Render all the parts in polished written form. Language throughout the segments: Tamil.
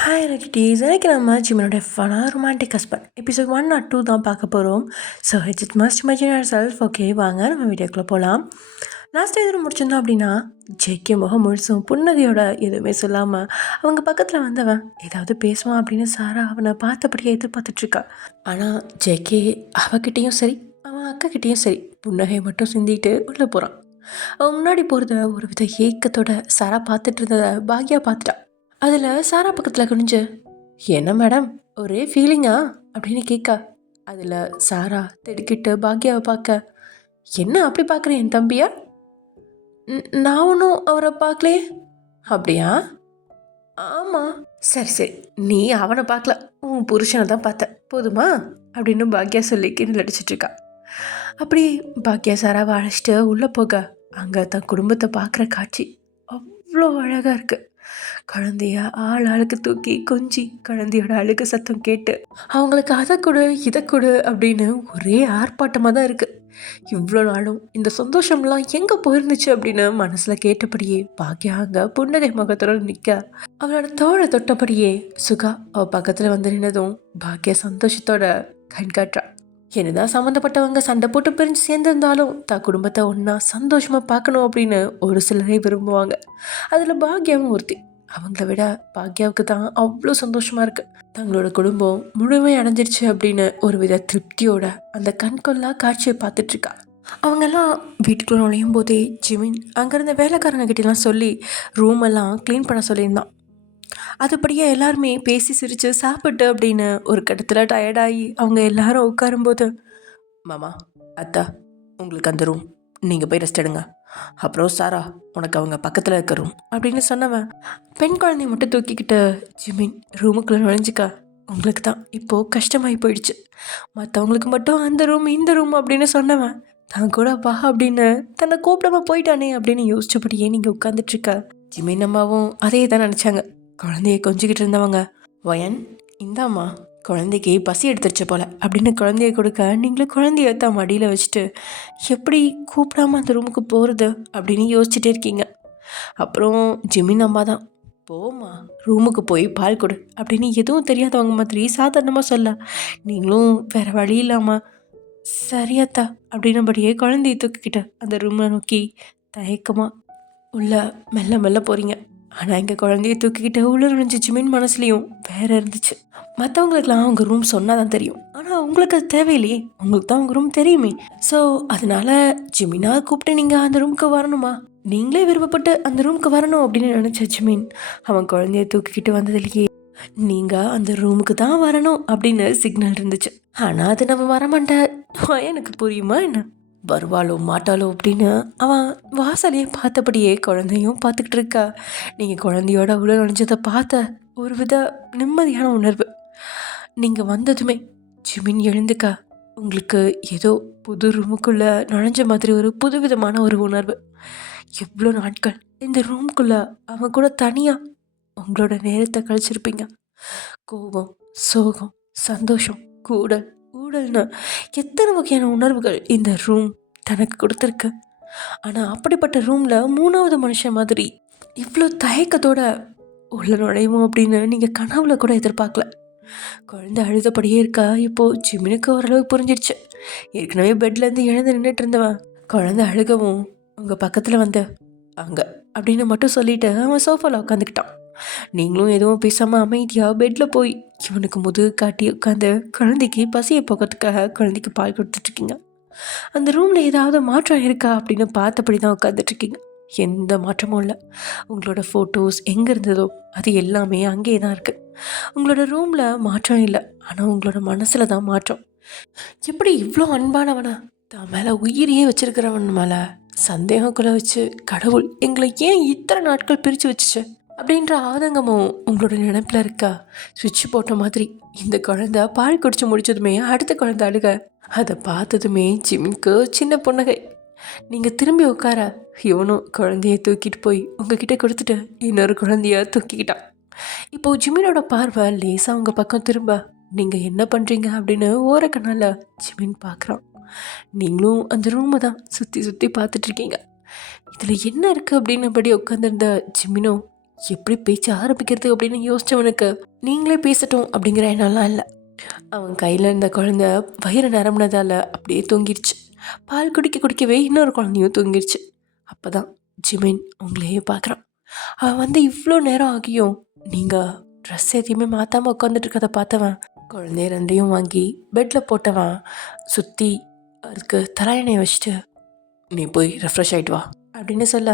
ஹாய் ரெட்டிஸ் எனக்கு நம்ம ஜிம்மனோட ஃபனான ரொமான்டிக் ஹஸ்பண்ட் எபிசோட் 1 ஆர் 2 தான் பார்க்க போகிறோம். So it's must imagine your self. Okay வாங்க நம்ம வீடியோக்குள்ளே போகலாம். லாஸ்ட் எதிரும் முடிச்சிருந்தோம் அப்படின்னா ஜெய்கே முகம் முழுசும் புன்னகையோட எதுவுமே சொல்லாமல் அவங்க பக்கத்தில் வந்தவன் ஏதாவது பேசுவான் அப்படின்னு சாரா அவனை பார்த்தபடியே எதிர்பார்த்துட்ருக்கா. ஆனால் ஜெய்கே அவகிட்டேயும் சரி அவன் அக்காக்கிட்டேயும் சரி புன்னகை மட்டும் சிந்திட்டு உள்ளே போகிறான். அவன் முன்னாடி போகிறத ஒரு வித ஏக்கத்தோட சாரா பார்த்துட்டு இருந்ததை பாக்யா பார்த்துட்டான். அதில் சாரா பக்கத்தில் குனிஞ்சு என்ன மேடம் ஒரே ஃபீலிங்கா அப்படின்னு கேட்க, அதில் சாரா திடுக்கிட்டு பாக்யாவை பார்க்க என்ன அப்படி பார்க்குறேன் என் தம்பியா? நான் ஒன்றும் அவரை பார்க்கலையே. அப்படியா? ஆமாம். சரி சரி, நீ அவனை பார்க்கல, உன் புருஷனை தான் பார்த்த போதுமா அப்படின்னு பாக்யா சொல்லி கிண்டல் அடிச்சிட்ருக்கா. அப்படி பாக்யா சாராவை அழைச்சிட்டு உள்ளே போக அங்கே தன் குடும்பத்தை பார்க்குற காட்சி அவ்வளோ அழகாக இருக்குது. குழந்தைய ஆளுக்கு தூக்கி கொஞ்சி குழந்தையோட அழுக சத்தம் கேட்டு அவங்களுக்கு அதை கொடு இதை கொடு அப்படின்னு ஒரே ஆர்ப்பாட்டமாக தான் இருக்குது. இவ்வளோ நாளும் இந்த சந்தோஷம்லாம் எங்கே போயிருந்துச்சு அப்படின்னு மனசில் கேட்டபடியே பாக்யா அங்கே புன்னகை முகத்தோட நிற்க அவளோட தோளை தொட்டபடியே சுகா அவள் பக்கத்தில் வந்து நின்னதும் பாக்யா சந்தோஷத்தோட கண் காட்டுறா. என்னதான் சம்மந்தப்பட்டவங்க சண்டை போட்டு பிரிஞ்சு சேர்ந்துருந்தாலும் தான் குடும்பத்தை ஒன்றா சந்தோஷமாக பார்க்கணும் அப்படின்னு ஒரு சிலரை விரும்புவாங்க. அதில் பாக்யாவும் ஒருத்தி. அவங்கள விட பாக்யாவுக்கு தான் அவ்வளோ சந்தோஷமாக இருக்குது. தங்களோட குடும்பம் முழுமை அடைஞ்சிருச்சு அப்படின்னு ஒரு வித திருப்தியோட அந்த கண்கொள்ளா காட்சியை பார்த்துட்ருக்கா. அவங்கெல்லாம் வீட்டுக்குள்ள நுழையும் போதே ஜிமின் அங்கேருந்த வேலைக்காரங்க கிட்டலாம் சொல்லி ரூம் எல்லாம் க்ளீன் பண்ண சொல்லியிருந்தான். அதுபடியே எல்லாருமே பேசி சிரித்து சாப்பிட்டு அப்படின்னு ஒரு கட்டத்தில் டயர்டாகி அவங்க எல்லாரும் உட்காரும்போது, மாமா அத்தா உங்களுக்கு அந்த ரூம், நீங்கள் போய் ரெஸ்ட் எடுங்க. அப்புறம் சாரா உனக்கு அவங்க பக்கத்தில் இருக்க ரூம் அப்படின்னு சொன்னவன் பெண் குழந்தைய மட்டும் தூக்கிக்கிட்டு ஜிமின் ரூமுக்குள்ளே நுழைஞ்சிக்கா. உங்களுக்கு தான் இப்போது கஷ்டமாகி போயிடுச்சு, மற்றவங்களுக்கு மட்டும் அந்த ரூம் இந்த ரூம் அப்படின்னு சொன்னவன் தான் கூட வா அப்படின்னு தன்னை கூப்பிடாம போயிட்டானே அப்படின்னு யோசிச்சபடியே நீங்கள் உட்காந்துட்ருக்க. ஜிமின் அம்மாவும் அதே தான் நினச்சாங்க. குழந்தைய கொஞ்சிக்கிட்டு இருந்தவங்க, வயன் இந்தாம்மா குழந்தைக்கு பசி எடுத்துருச்சு போல அப்படின்னு குழந்தைய கொடுக்க, நீங்களும் குழந்தைய தான் மடியில் வச்சுட்டு எப்படி கூப்பிடாம அந்த ரூமுக்கு போகிறது அப்படின்னு யோசிச்சுட்டே இருக்கீங்க. அப்புறம் ஜிமின் அம்மா தான் போம்மா ரூமுக்கு போய் பால் கொடு அப்படின்னு எதுவும் தெரியாதவங்க மாதிரி சாதாரணமாக சொல்ல, நீங்களும் வேறு வழி இல்லாமல் சரியாத்தா அப்படின்னபடியே குழந்தைய தூக்கிக்கிட்ட அந்த ரூமை நோக்கி தயக்கமாக உள்ள மெல்ல மெல்ல போகிறீங்க. ஆனால் எங்கள் குழந்தைய தூக்கிக்கிட்டு உள்ள நுழைஞ்ச ஜிமின் மனசுலையும் வேற இருந்துச்சு. மற்றவங்களுக்குலாம் அவங்க ரூம் சொன்னால் தான் தெரியும், ஆனால் உங்களுக்கு அது தேவையில்லையே, உங்களுக்கு தான் உங்கள் ரூம் தெரியுமே. ஸோ அதனால் ஜிமினா கூப்பிட்டு நீங்கள் அந்த ரூமுக்கு வரணுமா, நீங்களே விருப்பப்பட்டு அந்த ரூமுக்கு வரணும் அப்படின்னு நினச்ச ஜிமின் அவன் குழந்தைய தூக்கிக்கிட்டு வந்ததுலேயே நீங்கள் அந்த ரூமுக்கு தான் வரணும் அப்படின்னு சிக்னல் இருந்துச்சு. ஆனால் அது நம்ம வரமாட்டேன் எனக்கு புரியுமா என்ன, வருவாளோ மாட்டாளோ அப்படின்னு அவன் வாசலையே பார்த்தபடியே குழந்தையும் பார்த்துக்கிட்டு இருக்கா. நீங்கள் குழந்தையோட உள்ள நுழைஞ்சதை பார்த்த ஒரு வித நிம்மதியான உணர்வு. நீங்கள் வந்ததுமே ஜிமின் எழுந்துக்கா. உங்களுக்கு ஏதோ புது ரூமுக்குள்ளே நுழைஞ்ச மாதிரி ஒரு புதுவிதமான ஒரு உணர்வு. எவ்வளோ நாட்கள் இந்த ரூமுக்குள்ளே அவன் கூட தனியாக உங்களோட நேரத்தை கழிச்சிருப்பீங்க. கோபம், சோகம், சந்தோஷம், கூடல், ஊடல்னு எத்தனை வகையான உணர்வுகள் இந்த ரூம் தனக்கு கொடுத்துருக்கு. ஆனால் அப்படிப்பட்ட ரூமில் 3வது மனுஷன் மாதிரி இவ்வளோ தயக்கத்தோட உள்ள நுழையும் அப்படின்னு நீங்கள் கனவுல கூட எதிர்பார்க்கல. குழந்தை அழுதபடியே இருக்கா. இப்போது ஜிமினுக்கு ஓரளவுக்கு புரிஞ்சிடுச்சு. ஏற்கனவே பெட்லேருந்து எழுந்து நின்றுட்டு இருந்தவன் குழந்தை அழுகவும் உங்கள் பக்கத்தில் வந்து அங்கே அப்படின்னு மட்டும் சொல்லிட்டு அவன் சோஃபாவில் உட்காந்துக்கிட்டான். நீங்களும் எதுவும் பேசாமல் அமைதியாக பெட்டில் போய் இவனுக்கு முதுகு காட்டி உட்காந்து குழந்தைக்கு பசியை போக்கிறதுக்காக குழந்தைக்கு பால் கொடுத்துட்ருக்கீங்க. அந்த ரூமில் ஏதாவது மாற்றம் இருக்கா அப்படின்னு பார்த்தபடி தான் உட்காந்துட்ருக்கீங்க. எந்த மாற்றமும் இல்லை. உங்களோட ஃபோட்டோஸ் எங்கே இருந்ததோ அது எல்லாமே அங்கேயே தான் இருக்குது. உங்களோட ரூமில் மாற்றம் இல்லை, ஆனால் உங்களோட மனசில் தான் மாற்றம். எப்படி இவ்வளோ அன்பானவனா, தான் மேலே உயிரையே வச்சுருக்கிறவன் மேலே சந்தேகக்குள்ள வச்சு கடவுள் எங்களை ஏன் இத்தனை நாட்கள் பிரித்து வச்சுச்சு அப்படின்ற ஆதங்கமும் உங்களோட நினைப்பில் இருக்கா. சுவிட்ச் போட்ட மாதிரி இந்த குழந்தை பால் குடிச்சு முடிச்சதுமே அடுத்த குழந்தை அழுக, அதை பார்த்ததுமே ஜிமின்க்கு சின்ன புன்னகை. நீங்கள் திரும்பி உட்கார இவனும் குழந்தைய தூக்கிட்டு போய் உங்ககிட்ட கொடுத்துட்டு இன்னொரு குழந்தைய தூக்கிக்கிட்டான். இப்போது ஜிமினோட பார்வை லேசாக உங்கள் பக்கம் திரும்ப நீங்கள் என்ன பண்ணுறீங்க அப்படின்னு ஓரக்கண்ணால் ஜிமின் பார்க்குறான். நீங்களும் அந்த ரூமை தான் சுற்றி சுற்றி பார்த்துட்ருக்கீங்க. இதில் என்ன இருக்குது அப்படின்னபடி உட்காந்துருந்த ஜிமினோ எப்படி பேச்சு ஆரம்பிக்கிறது அப்படின்னு யோசிச்சவனுக்கு நீங்களே பேசட்டும் அப்படிங்கிற எண்ணம்லாம் இல்லை. அவன் கையில் இருந்த குழந்த வயிறு நிரம்பினதால அப்படியே தூங்கிடுச்சு. பால் குடிக்க குடிக்கவே இன்னொரு குழந்தையும் தூங்கிடுச்சு. அப்போ தான் ஜிமின் உங்களையே பார்க்குறான். அவன் வந்து இவ்வளோ நேரம் ஆகியும் நீங்கள் ட்ரெஸ் எதையுமே மாற்றாமல் உட்காந்துட்டு இருக்கதை பார்த்தவன் குழந்தைய ரெண்டையும் வாங்கி பெட்டில் போட்டவன் சுற்றி அதுக்கு தலையணையை வச்சுட்டு நீ போய் ரெஃப்ரெஷ் ஆகிட்டு வா அப்படின்னு சொல்ல,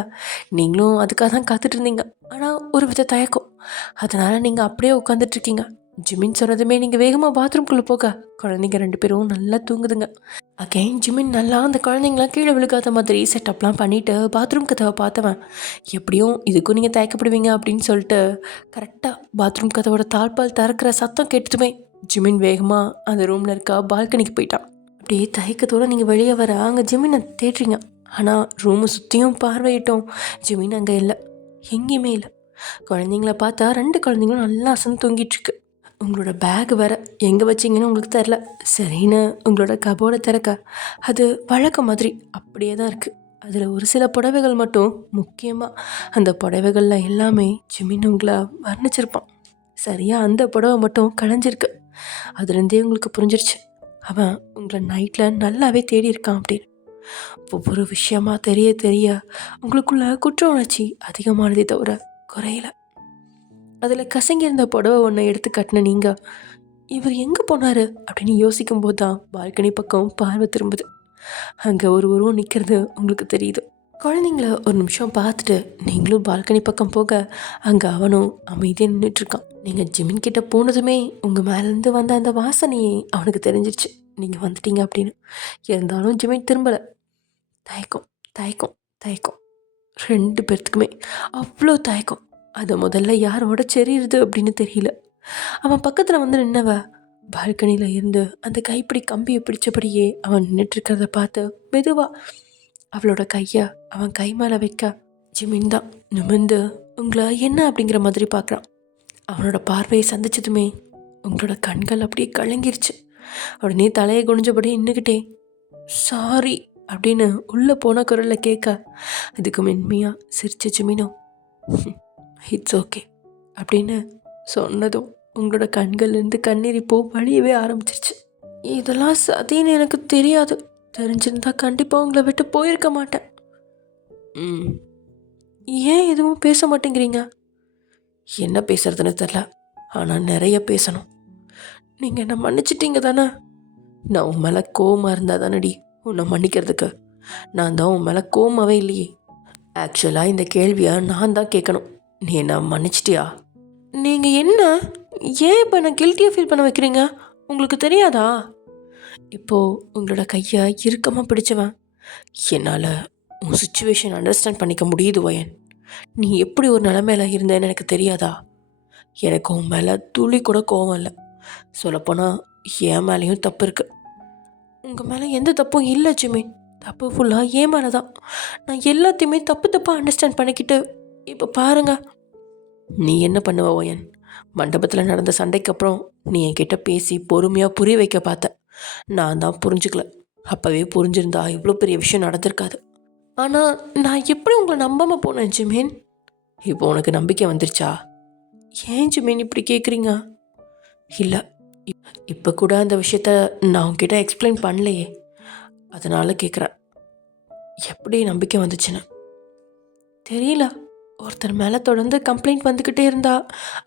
நீங்களும் அதுக்காக தான் காத்துட்டு இருந்தீங்க. ஆனால் ஒரு வித தயக்கம், அதனால் நீங்கள் அப்படியே உட்காந்துட்ருக்கீங்க. ஜிமின் சொன்னதுமே நீங்கள் வேகமாக பாத்ரூம்குள்ளே போக குழந்தைங்க 2 பேரும் நல்லா தூங்குதுங்க. அகைன் ஜிமின் நல்லா அந்த குழந்தைங்களாம் கீழே விழுகாத மாதிரி செட்டப்லாம் பண்ணிவிட்டு பாத்ரூம் கதவை பார்த்தவன் எப்படியும் இதுக்கும் நீங்கள் தயக்கப்படுவீங்க அப்படின்னு சொல்லிட்டு கரெக்டாக பாத்ரூம் கதவோட தாழ்பால் திறக்கிற சத்தம் கேட்டதுமே ஜிமின் வேகமாக அந்த ரூமில் இருக்க பால்கனிக்கு போயிட்டான். அப்படியே தயக்கத்தோடு நீங்கள் வெளியே வர அங்கே ஜிமினை தேடுறீங்க. ஆனால் ரூமை சுற்றியும் பார்வையிட்டோம், ஜிமின் அங்கே இல்லை, எங்கேயுமே இல்லை. குழந்தைங்கள பார்த்தா 2 குழந்தைங்களும் நல்லா அசந்து தூங்கிட்டுருக்கு. உங்களோட பேக் வேறு எங்கே வச்சிங்கன்னு உங்களுக்கு தெரில. சரின்னு உங்களோட கபோர்டை திறக்க அது வழக்கம் மாதிரி அப்படியே தான் இருக்குது. அதில் ஒரு சில புடவைகள் மட்டும், முக்கியமாக அந்த புடவைகளில் எல்லாமே ஜிமின் உங்களை வர்ணிச்சிருப்பான். சரியாக அந்த புடவை மட்டும் களைஞ்சிருக்கு. அதுலேருந்தே உங்களுக்கு புரிஞ்சிருச்சு அவன் உங்களை நைட்டில் நல்லாவே தேடி இருக்கான் அப்படின்னு. ஒவ்வொரு விஷயமா தெரிய தெரிய உங்களுக்குள்ள குற்ற உணர்ச்சி அதிகமானதை தவிர குறையல. அதில் கசங்கி இருந்த புடவை ஒன்றை எடுத்து கட்டின நீங்கள் இவர் எங்கே போனார் அப்படின்னு யோசிக்கும் போது தான் பால்கனி பக்கம் பார்வை திரும்புது. அங்கே ஒரு உருவம் நிற்கிறது உங்களுக்கு தெரியுது. குழந்தைங்கள ஒரு நிமிஷம் பார்த்துட்டு நீங்களும் பால்கனி பக்கம் போக அங்கே அவனும் அமைதியாக நின்றுட்டுருக்கான். நீங்கள் ஜிமின் கிட்ட போனதுமே உங்கள் மேலேருந்து வந்த அந்த வாசனையே அவனுக்கு தெரிஞ்சிருச்சு நீங்கள் வந்துட்டீங்க அப்படின்னு. இருந்தாலும் ஜிமின் திரும்பலை. தயக்கம் தயக்கம் தயக்கம் 2 பேர்த்துக்குமே அவ்வளோ தயக்கம். அதை முதல்ல யாரோட செறியுது அப்படின்னு தெரியல. அவன் பக்கத்தில் வந்து நின்னவ பால்கனியில் இருந்து அந்த கைப்பிடி கம்பியை பிடிச்சபடியே அவன் நின்றுட்டுருக்கிறத பார்த்து மெதுவாக அவளோட கையை அவன் கை மேலே வைக்க ஜிமின் தான் நிமிர்ந்து உங்களை என்ன அப்படிங்கிற மாதிரி பார்க்குறான். அவனோட பார்வையை சந்திச்சதுமே உங்களோட கண்கள் அப்படியே கலங்கிருச்சு. உடனே தலையை குனிஞ்சபடி நின்றுக்கிட்டே சாரி அப்படின்னு உள்ளே போன குரலில் கேட்க அதுக்கு மென்மையாக சிரிச்ச ஜிமினோ இட்ஸ் ஓகே அப்படின்னு சொன்னதும் உங்களோட கண்கள்லேருந்து கண்ணீர் இப்போ வழியவே ஆரம்பிச்சிருச்சு. இதெல்லாம் சதின்னு எனக்கு தெரியாது, தெரிஞ்சிருந்தா கண்டிப்பாக உங்களை விட்டு போயிருக்க மாட்டேன். ஏன் எதுவும் பேச மாட்டேங்கிறீங்க? என்ன பேசுறதுன்னு தெரில, ஆனால் நிறைய பேசணும். நீங்கள் என்ன மன்னிச்சிட்டீங்க தானே? நான் உன் மேலே கோவமாக இருந்தால் தானடி உன்னை மன்னிக்கிறதுக்கு. நான் தான் உன் மேலே கோவமாகவே இல்லையே. ஆக்சுவலாக இந்த கேள்வியை நான் தான் கேட்கணும். நீ என்ன மன்னிச்சிட்டியா? நீங்கள் என்ன ஏன் இப்போ என்ன கில்ட்டியாக ஃபீல் பண்ண வைக்கிறீங்க? உங்களுக்கு தெரியாதா? இப்போது உங்களோட கையை இறுக்கமாக பிடிச்சவன் என்னால் உன் சுச்சுவேஷன் அண்டர்ஸ்டாண்ட் பண்ணிக்க முடியுது வயன். நீ எப்படி ஒரு நிலைமையில இருந்தேன்னு எனக்கு தெரியாதா? எனக்கு உன் மேலே துளி கூட கோவம் இல்லை. சொல்லப்போனால் என் மேலேயும் தப்பு இருக்குது. உங்கள் மேலே எந்த தப்பும் இல்லை ஜிமின். தப்பு ஃபுல்லாக ஏன் மேலே தான். நான் எல்லாத்தையுமே தப்பாக அண்டர்ஸ்டாண்ட் பண்ணிக்கிட்டு இப்போ பாருங்க. நீ என்ன பண்ணுவ ஓயன்? மண்டபத்தில் நடந்த சண்டைக்கு அப்புறம் நீ என்கிட்ட பேசி பொறுமையாக புரிய வைக்க பார்த்த. நான் தான் புரிஞ்சுக்கல. அப்போவே புரிஞ்சிருந்தா இவ்வளோ பெரிய விஷயம் நடந்திருக்காது. ஆனால் நான் எப்படி உங்களை நம்பாமல் போனேன் ஜிமின்? இப்போ உனக்கு நம்பிக்கை வந்துருச்சா? ஏன் ஜிமின் இப்படி கேட்குறீங்க? இல்லை, இப்போ கூட அந்த விஷயத்த நான் உங்ககிட்ட எக்ஸ்பிளைன் பண்ணலையே, அதனால் கேட்குறேன். எப்படி நம்பிக்கை வந்துச்சுன்னு தெரியல. ஒருத்தர் மேலே தொடர்ந்து கம்ப்ளைண்ட் வந்துக்கிட்டே இருந்தா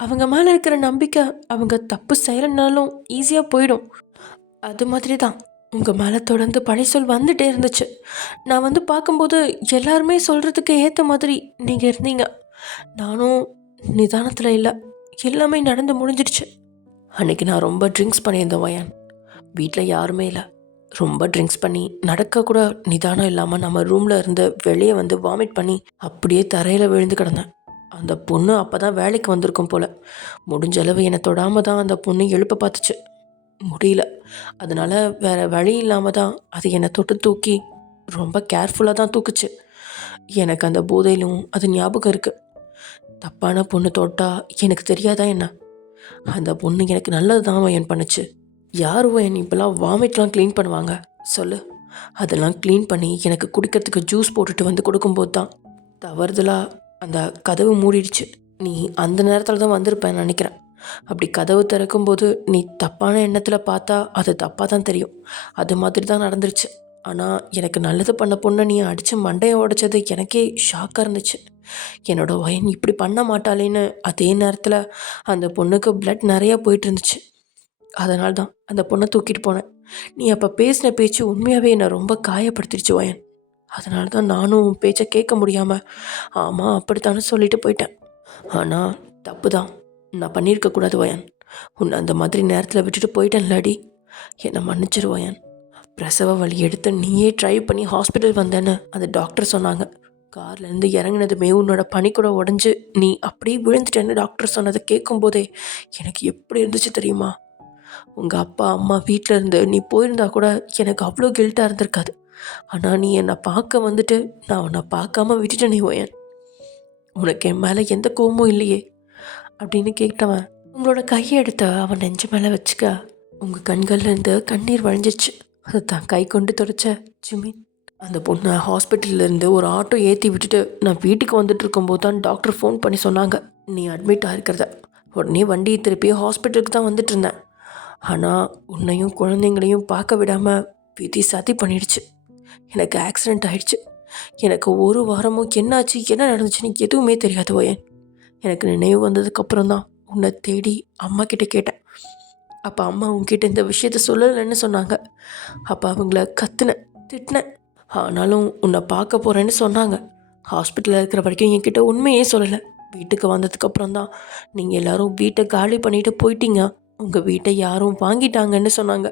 அவங்க மேலே இருக்கிற நம்பிக்கை அவங்க தப்பு செய்யலைனாலும் ஈஸியாக போயிடும். அது மாதிரி தான் உங்கள் மேலே தொடர்ந்து பழி சொல் வந்துகிட்டே இருந்துச்சு. நான் வந்து பார்க்கும்போது எல்லாருமே சொல்கிறதுக்கு ஏற்ற மாதிரி நீங்கள் இருந்தீங்க. நானும் நிதானத்தில் இல்லை, எல்லாமே நடந்து முடிஞ்சிடுச்சு. அன்றைக்கி நான் ரொம்ப ட்ரிங்க்ஸ் பண்ணியிருந்தேன் வயன். வீட்டில் யாருமே இல்லை. ரொம்ப ட்ரிங்க்ஸ் பண்ணி நடக்கக்கூட நிதானம் இல்லாமல் நம்ம ரூமில் இருந்து வெளியே வந்து வாமிட் பண்ணி அப்படியே தரையில் விழுந்து கிடந்தேன். அந்த பொண்ணு அப்போ தான் வேலைக்கு வந்திருக்கும் போல். முடிஞ்ச அளவு என்னை தொடாமல் தான் அந்த பொண்ணு எழுப்ப பார்த்துச்சு. முடியல. அதனால் வேறு வழி இல்லாமல் தான் அது என்னை தொட்டு தூக்கி ரொம்ப கேர்ஃபுல்லாக தான் தூக்குச்சு. எனக்கு அந்த போதையிலும் அது ஞாபகம் இருக்குது. தப்பான பொண்ணு தொட்டா எனக்கு தெரியாதா என்ன? அந்த பொண்ணு எனக்கு நல்லது தான் என் பண்ணுச்சு. யாரும் என் இப்போல்லாம் வாமிட்லாம் க்ளீன் பண்ணுவாங்க சொல்லு? அதெல்லாம் க்ளீன் பண்ணி எனக்கு குடிக்கிறதுக்கு ஜூஸ் போட்டுட்டு வந்து கொடுக்கும்போது தான் தவறுதலாக அந்த கதவு மூடிடுச்சு. நீ அந்த நேரத்தில் தான் வந்திருப்பேன்னு நினைக்கிறேன். அப்படி கதவு திறக்கும்போது நீ தப்பான எண்ணத்தில் பார்த்தா அது தப்பாக தான் தெரியும். அது மாதிரி தான் நடந்துருச்சு. ஆனால் எனக்கு நல்லது பண்ண பொண்ணை நீ அடித்து மண்டையை உடைச்சது எனக்கே ஷாக்காக இருந்துச்சு. என்னோடய ஒயின் இப்படி பண்ண மாட்டாளேன்னு. அதே நேரத்தில் அந்த பொண்ணுக்கு பிளட் நிறையா போயிட்டு இருந்துச்சு. அதனால தான் அந்த பொண்ணை தூக்கிட்டு போனேன். நீ அப்போ பேசின பேச்சு உண்மையாகவே என்னை ரொம்ப காயப்படுத்திடுச்சு ஒயன். அதனால தான் நானும் உன் பேச்சை கேட்க முடியாமல் ஆமாம் அப்படித்தானே சொல்லிட்டு போயிட்டேன். ஆனால் தப்பு தான், நான் பண்ணியிருக்கக்கூடாது ஒயன். உன்னை அந்த மாதிரி நேரத்தில் விட்டுட்டு போயிட்டேன்லாடி, என்னை மன்னிச்சிரு ஒயன். பிரசவ வலி எடுத்து நீயே ட்ரை பண்ணி ஹாஸ்பிட்டல் வந்தேன்னு அந்த டாக்டர் சொன்னாங்க. கார்லேருந்து இறங்கினதுமே உன்னோட பனி கூட உடஞ்சி நீ அப்படியே விழுந்துட்டேன்னு டாக்டர் சொன்னதை கேட்கும்போதே எனக்கு எப்படி இருந்துச்சு தெரியுமா? உங்கள் அப்பா அம்மா வீட்டில் இருந்து நீ போயிருந்தா கூட எனக்கு அவ்வளோ கில்ட்டாக இருந்திருக்காது. ஆனால் நீ என்னை பார்க்க வந்துட்டு நான் உன்னை பார்க்காம விட்டுட்டேனே ஒயன். உனக்கு என் மேலே எந்த கோபமும் இல்லையே அப்படின்னு கேட்டவன் உங்களோட கையை எடுத்து அவன் நெஞ்சு மேலே வச்சுக்க. உங்கள் கண்கள்லேருந்து கண்ணீர் வழிஞ்சிச்சு. அதை தான் கை கொண்டு தொடச்ச ஜிமின். அந்த பொண்ணை ஹாஸ்பிட்டல்லேருந்து ஒரு ஆட்டோ ஏற்றி விட்டுட்டு நான் வீட்டுக்கு வந்துட்டு இருக்கும்போது தான் டாக்டர் ஃபோன் பண்ணி சொன்னாங்க நீ அட்மிட் ஆகிருக்கிறத. உடனே வண்டியை திருப்பி ஹாஸ்பிட்டலுக்கு தான் வந்துட்டு இருந்தேன். ஆனால் உன்னையும் குழந்தைங்களையும் பார்க்க விடாமல் விதி சதி பண்ணிடுச்சு. எனக்கு ஆக்சிடெண்ட் ஆகிடுச்சு. எனக்கு ஒரு வாரமும் என்னாச்சு என்ன நடந்துச்சுன்னு எதுவுமே தெரியாது ஒயன். எனக்கு நினைவு வந்ததுக்கப்புறம் தான் உன்னை தேடி அம்மா கிட்டே கேட்டேன். அப்போ அம்மா உங்ககிட்ட இந்த விஷயத்த சொல்லலைன்னு சொன்னாங்க. அப்போ அவங்கள கத்துனேன், திட்டினேன். ஆனாலும் உன்னை பார்க்க போகிறேன்னு சொன்னாங்க. ஹாஸ்பிட்டலில் இருக்கிற வரைக்கும் என்கிட்ட உண்மையே சொல்லலை. வீட்டுக்கு வந்ததுக்கப்புறம் தான் நீங்கள் எல்லோரும் வீட்டை காலி பண்ணிவிட்டு போயிட்டீங்க, உங்கள் வீட்டை யாரும் வாங்கிட்டாங்கன்னு சொன்னாங்க.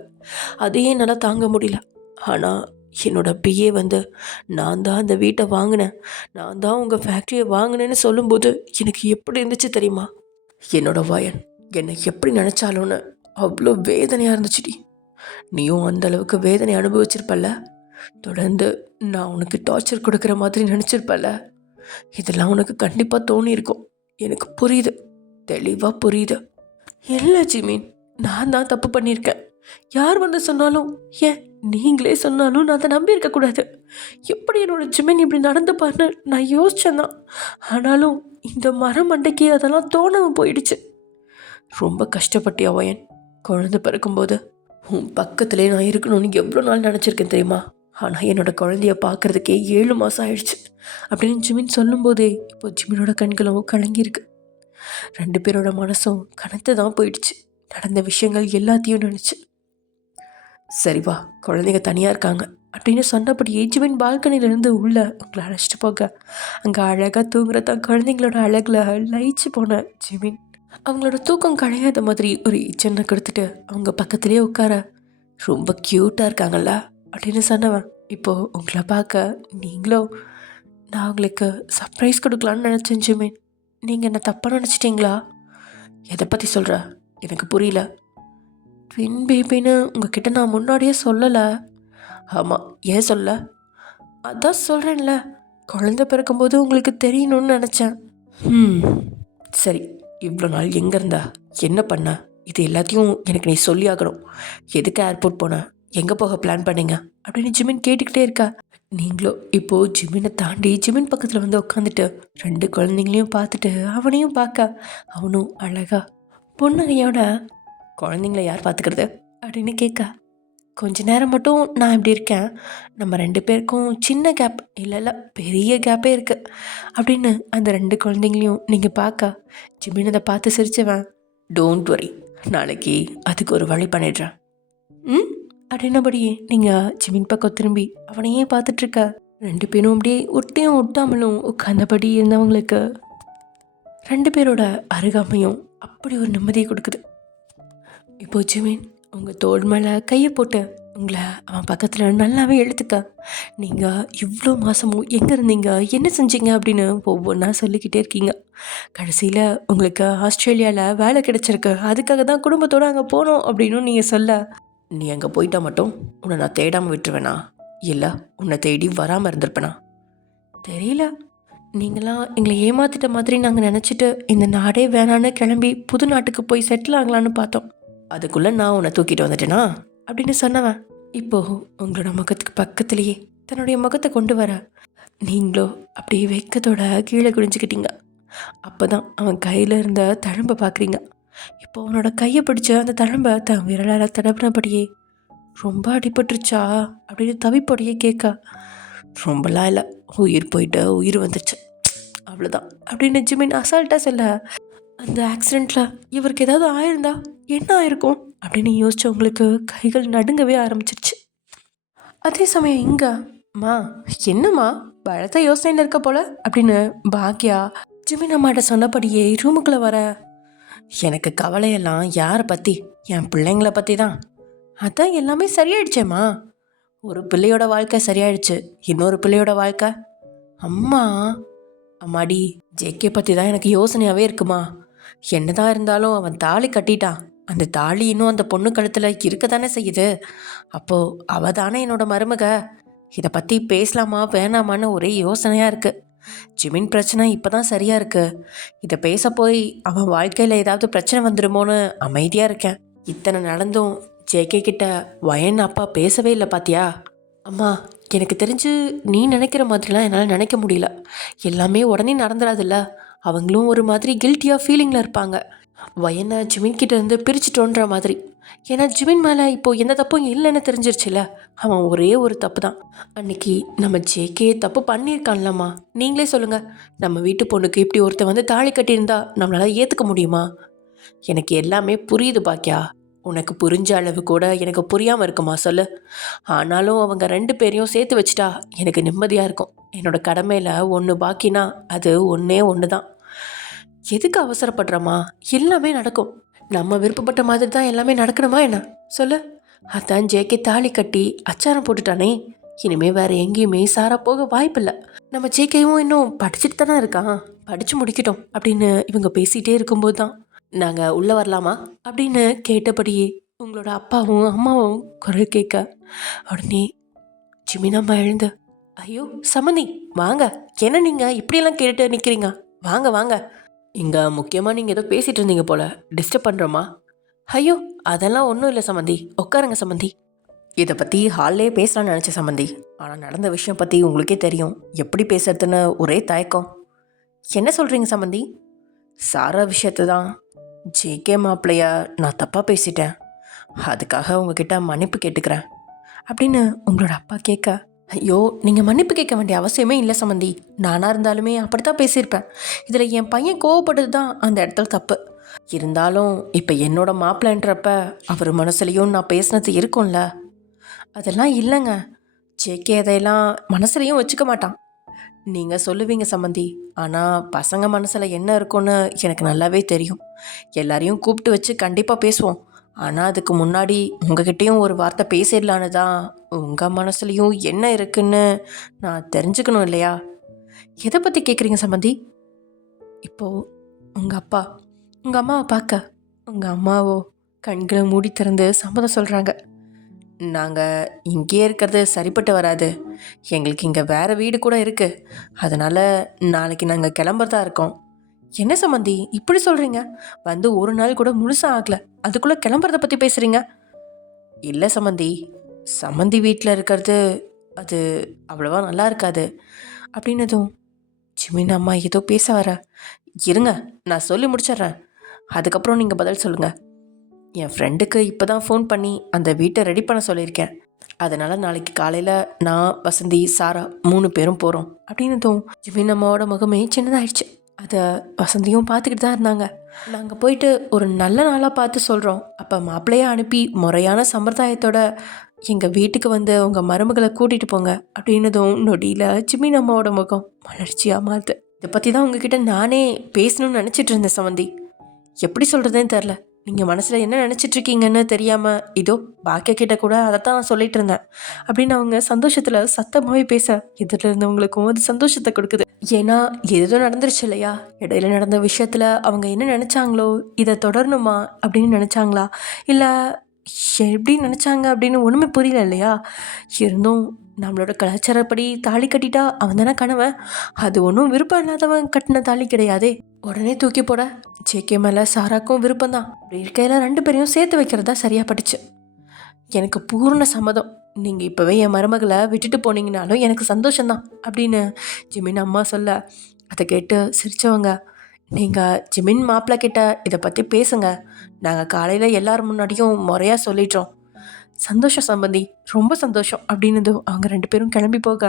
அதையே என்னால் தாங்க முடியல. ஆனால் என்னோடய பிஏ வந்து நான் தான் அந்த வீட்டை வாங்கினேன், நான் தான் உங்கள் ஃபேக்ட்ரியை வாங்கினேன்னு சொல்லும்போது எனக்கு எப்படி இருந்துச்சு தெரியுமா? என்னோடய வயன் என்னை எப்படி நினச்சாலும்னு அவ்வளோ வேதனையாக இருந்துச்சுடி. நீயும் அந்தளவுக்கு வேதனை அனுபவிச்சிருப்பல்ல. தொடர்ந்து நான் உனக்கு டார்ச்சர் கொடுக்குற மாதிரி நினச்சிருப்பல்ல. இதெல்லாம் உனக்கு கண்டிப்பாக தோணியிருக்கும். எனக்கு புரியுது, தெளிவாக புரியுது. இல்லை ஜிமீன், நான் தான் தப்பு பண்ணியிருக்கேன். யார் வந்து சொன்னாலும், ஏன் நீங்களே சொன்னாலும் நான் அதை நம்பி இருக்கக்கூடாது. எப்படி என்னோட ஜிமீன் இப்படி நடந்துப்பார்னு நான் யோசிச்சேன் தான். ஆனாலும் இந்த மரம் மண்டைக்கு அதெல்லாம் தோணாமல் போயிடுச்சு. ரொம்ப கஷ்டப்பட்டியா ஒயன்? குழந்தை பிறக்கும்போது உன் பக்கத்துலேயே நான் இருக்கணும்னு எவ்வளோ நாள் நினச்சிருக்கேன் தெரியுமா? ஆனால் என்னோடய குழந்தைய பார்க்குறதுக்கே 7 மாதம் ஆயிடுச்சு அப்படின்னு ஜிமின் சொல்லும்போதே இப்போ ஜிமினோட கண்களும் கலங்கியிருக்கு. 2 பேரோட மனசும் கனத்து தான் போயிடுச்சு நடந்த விஷயங்கள் எல்லாத்தையும் நினச்சி. சரிவா, குழந்தைங்க தனியாக இருக்காங்க அப்படின்னு சொன்னபடியே ஜிமின் பால்கனிலேருந்து உள்ளே உங்களை அழைச்சிட்டு போக அங்கே அழகாக தூங்குற தான் குழந்தைங்களோட அழகில் லயிச்சு போன ஜிமின் அவங்களோட தூக்கம் களையாத மாதிரி ஒரு சின்ன கொடுத்துட்டு அவங்க பக்கத்துலேயே உட்கார ரொம்ப க்யூட்டாக இருக்காங்கல்ல அப்படின்னு சொன்னவன். இப்போது உங்களை பார்க்க நீங்களும் நான் உங்களுக்கு சர்ப்ரைஸ் கொடுக்கலான்னு நினச்சேன் ஜிமின். நீங்கள் என்ன தப்பாக நினச்சிட்டிங்களா? எதை பற்றி சொல்கிற? எனக்கு புரியல. ட்வின் பேபின்னு உங்ககிட்ட நான் முன்னாடியே சொல்லலை. ஆமாம், ஏன் சொல்ல? அதான் சொல்கிறேன்ல, குழந்தை பிறக்கும்போது உங்களுக்கு தெரியணும்னு நினச்சேன். சரி, இவ்வளோ நாள் எங்கே இருந்தா, என்ன பண்ண, இது எல்லாத்தையும் எனக்கு நீ சொல்லி ஆகணும். எதுக்கு ஏர்போர்ட் போன, எங்கே போக பிளான் பண்ணீங்க அப்படின்னு ஜிமின் கேட்டுக்கிட்டே இருக்கா. நீங்களும் இப்போது ஜிமினை தாண்டி ஜிமின் பக்கத்தில் வந்து உட்காந்துட்டு 2 குழந்தைங்களையும் பார்த்துட்டு அவனையும் பார்க்க அவனும் அழகா பொண்ணுகையோட குழந்தைங்கள யார் பார்த்துக்கிறது அப்படின்னு கேட்க, கொஞ்ச நேரம் மட்டும் நான் இப்படி இருக்கேன், நம்ம 2 பேருக்கும் சின்ன கேப் இல்லை பெரிய கேப்பே இருக்குது அப்படின்னு அந்த 2 குழந்தைங்களையும் நீங்கள் பார்க்க ஜிமின் அதை பார்த்து சிரிச்சவன், டோன்ட் வரி, நாளைக்கு அதுக்கு ஒரு வழி பண்ணிடுறேன் அப்படின்னபடியே நீங்கள் ஜிமின் பக்கம் திரும்பி அவனையே பார்த்துட்ருக்க. 2 பேரும் அப்படியே ஒட்டையும் ஒட்டாமலும் உட்காந்தபடி இருந்தவங்களுக்கு 2 பேரோட அருகாமையும் அப்படி ஒரு நிம்மதியை கொடுக்குது. இப்போ ஜிமின் உங்கள் தோள் மேலே கையை போட்டு உங்களை அவன் பக்கத்தில் நல்லாவே எழுத்துக்க. நீங்கள் இவ்வளோ மாதமும் எங்கே இருந்தீங்க, என்ன செஞ்சீங்க அப்படின்னு ஒவ்வொன்றா சொல்லிக்கிட்டே இருக்கீங்க. கடைசியில் உங்களுக்கு ஆஸ்திரேலியாவில் வேலை கிடச்சிருக்கு, அதுக்காக தான் குடும்பத்தோடு அங்கே போனோம் அப்படின்னு நீங்கள் சொல்ல, நீ அங்கே போயிட்டா மட்டும் உன்னை நான் தேடாமல் விட்டுருவேனா, இல்லை உன்னை தேடி வராமல் இருந்திருப்பேனா தெரியல. நீங்களாம் எங்களை ஏமாத்திட்ட மாதிரி நாங்கள் நினச்சிட்டு இந்த நாடே வேணான்னு கிளம்பி புது நாட்டுக்கு போய் செட்டில் ஆகலான்னு பார்த்தோம். அதுக்குள்ளே நான் உன்னை தூக்கிட்டு வந்துட்டேனா அப்படின்னு சொன்னவன் இப்போது உங்களோட முகத்துக்கு பக்கத்துலேயே தன்னுடைய முகத்தை கொண்டு வர நீங்களோ அப்படியே வெக்கத்தோட கீழே குடிஞ்சிக்கிட்டீங்க. அப்போ தான் அவன் கையில் இருந்த தழும்பை பார்க்குறீங்க. இப்போ அவனோட கையை பிடிச்ச அந்த தழும்பை தன் விரலால் தடவினபடியே, ரொம்ப அடிபட்டுருச்சா அப்படின்னு தவிப்படியே கேட்க, ரொம்பலாம் இல்லை, உயிர் போயிட்டு உயிர் வந்துருச்சு, அவ்வளோதான் அப்படின்னு ஜிமின் அசால்ட்டாக சொல்ல, அந்த ஆக்சிடெண்ட்டில் இவருக்கு ஏதாவது ஆயிருந்தா என்ன ஆயிருக்கும் அப்படின்னு யோசிச்சவங்களுக்கு கைகள் நடுங்கவே ஆரம்பிச்சிருச்சு. அதே சமயம் இங்கே, அம்மா என்னம்மா பலத்த யோசனையில் இருக்க போல அப்படின்னு பாக்யா ஜிமின் அம்மாட்ட சொன்னபடியே ரூமுக்குள்ளே வர, எனக்கு கவலையெல்லாம் யாரை பற்றி, என் பிள்ளைங்கள பற்றி தான். அதான் எல்லாமே சரியாயிடுச்சேம்மா. ஒரு பிள்ளையோட வாழ்க்கை சரியாயிடுச்சு, இன்னொரு பிள்ளையோட வாழ்க்கை. அம்மா, அம்மாடி, ஜேகே பற்றி தான் எனக்கு யோசனையாகவே இருக்குமா. என்னதான் இருந்தாலும் அவன் தாலி கட்டிட்டான், அந்த தாலி இன்னும் அந்த பொண்ணு கழுத்தில் இருக்க தானே செய்யுது. அப்போது அவ தானே என்னோட மருமக. இதை பற்றி பேசலாமா வேணாமான்னு ஒரே யோசனையாக இருக்குது. ஜிமின் பிரச்சனை இப்போ தான் சரியாக இருக்குது. இதை பேச போய் அவன் வாழ்க்கையில் ஏதாவது பிரச்சனை வந்துடுமோன்னு அமைதியாக இருக்கேன். இத்தனை நடந்தும் ஜேகே கிட்ட வயன் அப்பா பேசவே இல்லை பாத்தியா. அம்மா, எனக்கு தெரிஞ்சு நீ நினைக்கிற மாதிரிலாம் என்னால் நினைக்க முடியல. எல்லாமே உடனே நடந்துடாதுல்ல. அவங்களும் ஒரு மாதிரி கில்ட்டியாக ஃபீலிங்கில் இருப்பாங்க, வயனை ஜிமின் கிட்ட இருந்து பிரிச்சுட்டோன்ற மாதிரி. ஏன்னா ஜிமின் மேலே இப்போது எந்த தப்பும் இல்லைன்னு தெரிஞ்சிருச்சுல. அவன் ஒரே ஒரு தப்பு தான். அன்னைக்கு நம்ம ஜேகே தப்பு பண்ணியிருக்கான்லம்மா. நீங்களே சொல்லுங்கள், நம்ம வீட்டு பொண்ணுக்கு இப்படி ஒருத்தன் வந்து தாலி கட்டியிருந்தா நம்மளால் ஏற்றுக்க முடியுமா? எனக்கு எல்லாமே புரியுது பாக்கியா. உனக்கு புரிஞ்ச அளவு கூட எனக்கு புரியாமல் இருக்குமா சொல்லு. ஆனாலும் அவங்க 2 பேரையும் சேர்த்து வச்சுட்டா எனக்கு நிம்மதியாக இருக்கும். என்னோட கடமையில் ஒன்று பாக்கினா அது ஒன்றே ஒன்று தான். எதுக்கு அவசரப்படுறோமா? எல்லாமே நடக்கும். நம்ம விருப்பப்பட்ட மாதிரி தான் எல்லாமே நடக்கணுமா என்ன சொல்லு. அதான் ஜேகே தாலி கட்டி அச்சாரம் போட்டுட்டானே, இனிமேல் வேறு எங்கேயுமே சாரா போக வாய்ப்பில்லை. நம்ம ஜேகேவும் இன்னும் படிச்சுட்டு தானே இருக்கான், படித்து முடிக்கட்டும் அப்படின்னு இவங்க பேசிகிட்டே இருக்கும்போது தான், நாங்கள் உள்ளே வரலாமா அப்படின்னு கேட்டபடியே உங்களோட அப்பாவும் அம்மாவும் குரல் கேட்க, உடனே ஜிமினம்மா எழுந்து, ஐயோ சம்மந்தி வாங்க, என்ன நீங்கள் இப்படியெல்லாம் கேட்டுட்டு நிற்கிறீங்க, வாங்க வாங்க. இங்கே முக்கியமாக நீங்கள் ஏதோ பேசிகிட்டு இருந்தீங்க போல், டிஸ்டர்ப் பண்ணுறோமா? ஐயோ அதெல்லாம் ஒன்றும் இல்லை சம்மந்தி, உட்காருங்க சம்மந்தி. இதை பற்றி ஹால்லே பேசலான்னு நினச்சேன் சம்மந்தி. ஆனால் நடந்த விஷயம் பற்றி உங்களுக்கே தெரியும், எப்படி பேசுறதுன்னு ஒரே தயக்கம். என்ன சொல்கிறீங்க சம்மந்தி? சாரா விஷயத்தை தான். ஜேகே மாப்பிள்ளைய நான் தப்பாக பேசிட்டேன், அதுக்காக உங்ககிட்ட மன்னிப்பு கேட்டுக்கிறேன் அப்படின்னு உங்களோட அப்பா கேட்க, ஐயோ நீங்கள் மன்னிப்பு கேட்க வேண்டிய அவசியமே இல்லை சம்மந்தி. நானாக இருந்தாலுமே அப்படித்தான் பேசியிருப்பேன். இதில் என் பையன் கோவப்பட்டது தான் அந்த இடத்துல தப்பு. இருந்தாலும் இப்போ என்னோட மாப்பிள்ளைன்றப்ப அவர் மனசுலையும் நான் பேசினது இருக்கும்ல. அதெல்லாம் இல்லைங்க, ஜேகே அதையெல்லாம் மனசுலையும் வச்சுக்க மாட்டான். நீங்கள் சொல்லுவீங்க சம்மந்தி, ஆனால் பசங்க மனசில் என்ன இருக்குன்னு எனக்கு நல்லாவே தெரியும். எல்லாரையும் கூப்பிட்டு வச்சு கண்டிப்பாக பேசுவோம். ஆனால் அதுக்கு முன்னாடி உங்ககிட்டயும் ஒரு வார்த்தை பேசிடலான்னு தான். உங்கள் மனசுலையும் என்ன இருக்குன்னு நான் தெரிஞ்சுக்கணும் இல்லையா? எதை பற்றி கேட்குறீங்க சம்மந்தி? இப்போது உங்கள் அம்மாவை பார்க்க உங்கள் அம்மாவோ கண்களை மூடி திறந்து சம்மதம் சொல்கிறாங்க. நாங்கள் இங்கேயே இருக்கிறது சரிப்பட்டு வராது, எங்களுக்கு இங்கே வேறு வீடு கூட இருக்குது, அதனால் நாளைக்கு நாங்கள் கிளம்புறதா இருக்கோம். என்ன சம்மந்தி இப்படி சொல்கிறீங்க? வந்து ஒரு நாள் கூட முழுசாக ஆகலை, அதுக்குள்ளே கிளம்புறத பற்றி பேசுகிறீங்க. இல்லை சம்மந்தி, சம்மந்தி வீட்டில் இருக்கிறது அது அவ்வளோவா நல்லா இருக்காது அப்படின்னதும் ஜிமின் அம்மா ஏதோ பேச வர, இருங்க நான் சொல்லி முடிச்சிட்றேன், அதுக்கப்புறம் நீங்கள் பதில் சொல்லுங்கள். என் ஃப்ரெண்டுக்கு இப்போ தான் ஃபோன் பண்ணி அந்த வீட்டை ரெடி பண்ண சொல்லியிருக்கேன். அதனால் நாளைக்கு காலையில் நான், வசந்தி, சாரா 3 பேரும் போகிறோம் அப்படின்னதும் ஜிமின் அம்மாவோட முகமே சின்னதாயிடுச்சு. அதை வசந்தியும் பார்த்துக்கிட்டு தான் இருந்தாங்க. நாங்கள் போயிட்டு ஒரு நல்ல நாளாக பார்த்து சொல்கிறோம், அப்போ மாப்பிள்ளையை அனுப்பி முறையான சம்பிரதாயத்தோட எங்கள் வீட்டுக்கு வந்து உங்கள் மருமகளை கூட்டிகிட்டு போங்க அப்படின்னதும் நொடியில் ஜிமின் அம்மாவோட முகம் மலர்ச்சியாக மாறுது. இதை பற்றி தான் உங்ககிட்ட நானே பேசணும்னு நினச்சிட்டு இருந்தேன் சம்மந்தி. எப்படி சொல்கிறதுன்னு தெரில, நீங்கள் மனசில் என்ன நினச்சிட்ருக்கீங்கன்னு தெரியாமல் இதோ பாக்கிய கிட்ட கூட அதைத்தான் நான் சொல்லிட்டு இருந்தேன் அப்படின்னு அவங்க சந்தோஷத்தில் சத்தமாகவே பேச, எதிரில் இருந்தவங்களுக்கும் அது சந்தோஷத்தை கொடுக்குது. ஏன்னா ஏதோ நடந்துருச்சு இல்லையா, இடையில நடந்த விஷயத்தில் அவங்க என்ன நினச்சாங்களோ, இதை தொடரணுமா அப்படின்னு நினச்சாங்களா, இல்லை எப்படி நினச்சாங்க அப்படின்னு ஒன்றுமே புரியல இல்லையா. இருந்தும் நம்மளோட கலாச்சாரப்படி தாலி கட்டிட்டா அவன் தானே கணவன், அது ஒன்றும் விருப்பம் இல்லாதவன் கட்டின தாலி கிடையாதே. உடனே தூக்கி போட ஜேகே மேலே சாராக்கும் விருப்பம்தான். அப்படி இருக்கையில் 2 பேரையும் சேர்த்து வைக்கிறதா சரியாக பட்டுச்சு. எனக்கு பூர்ண சம்மதம், நீங்கள் இப்போவே என் மருமகளை விட்டுட்டு போனீங்கனாலும் எனக்கு சந்தோஷம்தான் அப்படின்னு ஜிமின் அம்மா சொல்ல, அதை கேட்டு சிரித்தவங்க, நீங்கள் ஜிமின் மாப்பிள்ளை கிட்ட இதை பற்றி பேசுங்க. நாங்கள் காலையில் எல்லார் முன்னாடியும் முறையாக சொல்லிட்டோம். சந்தோஷம் சம்பந்தி, ரொம்ப சந்தோஷம் அப்படின்னதும் அவங்க 2 பேரும் கிளம்பி போக,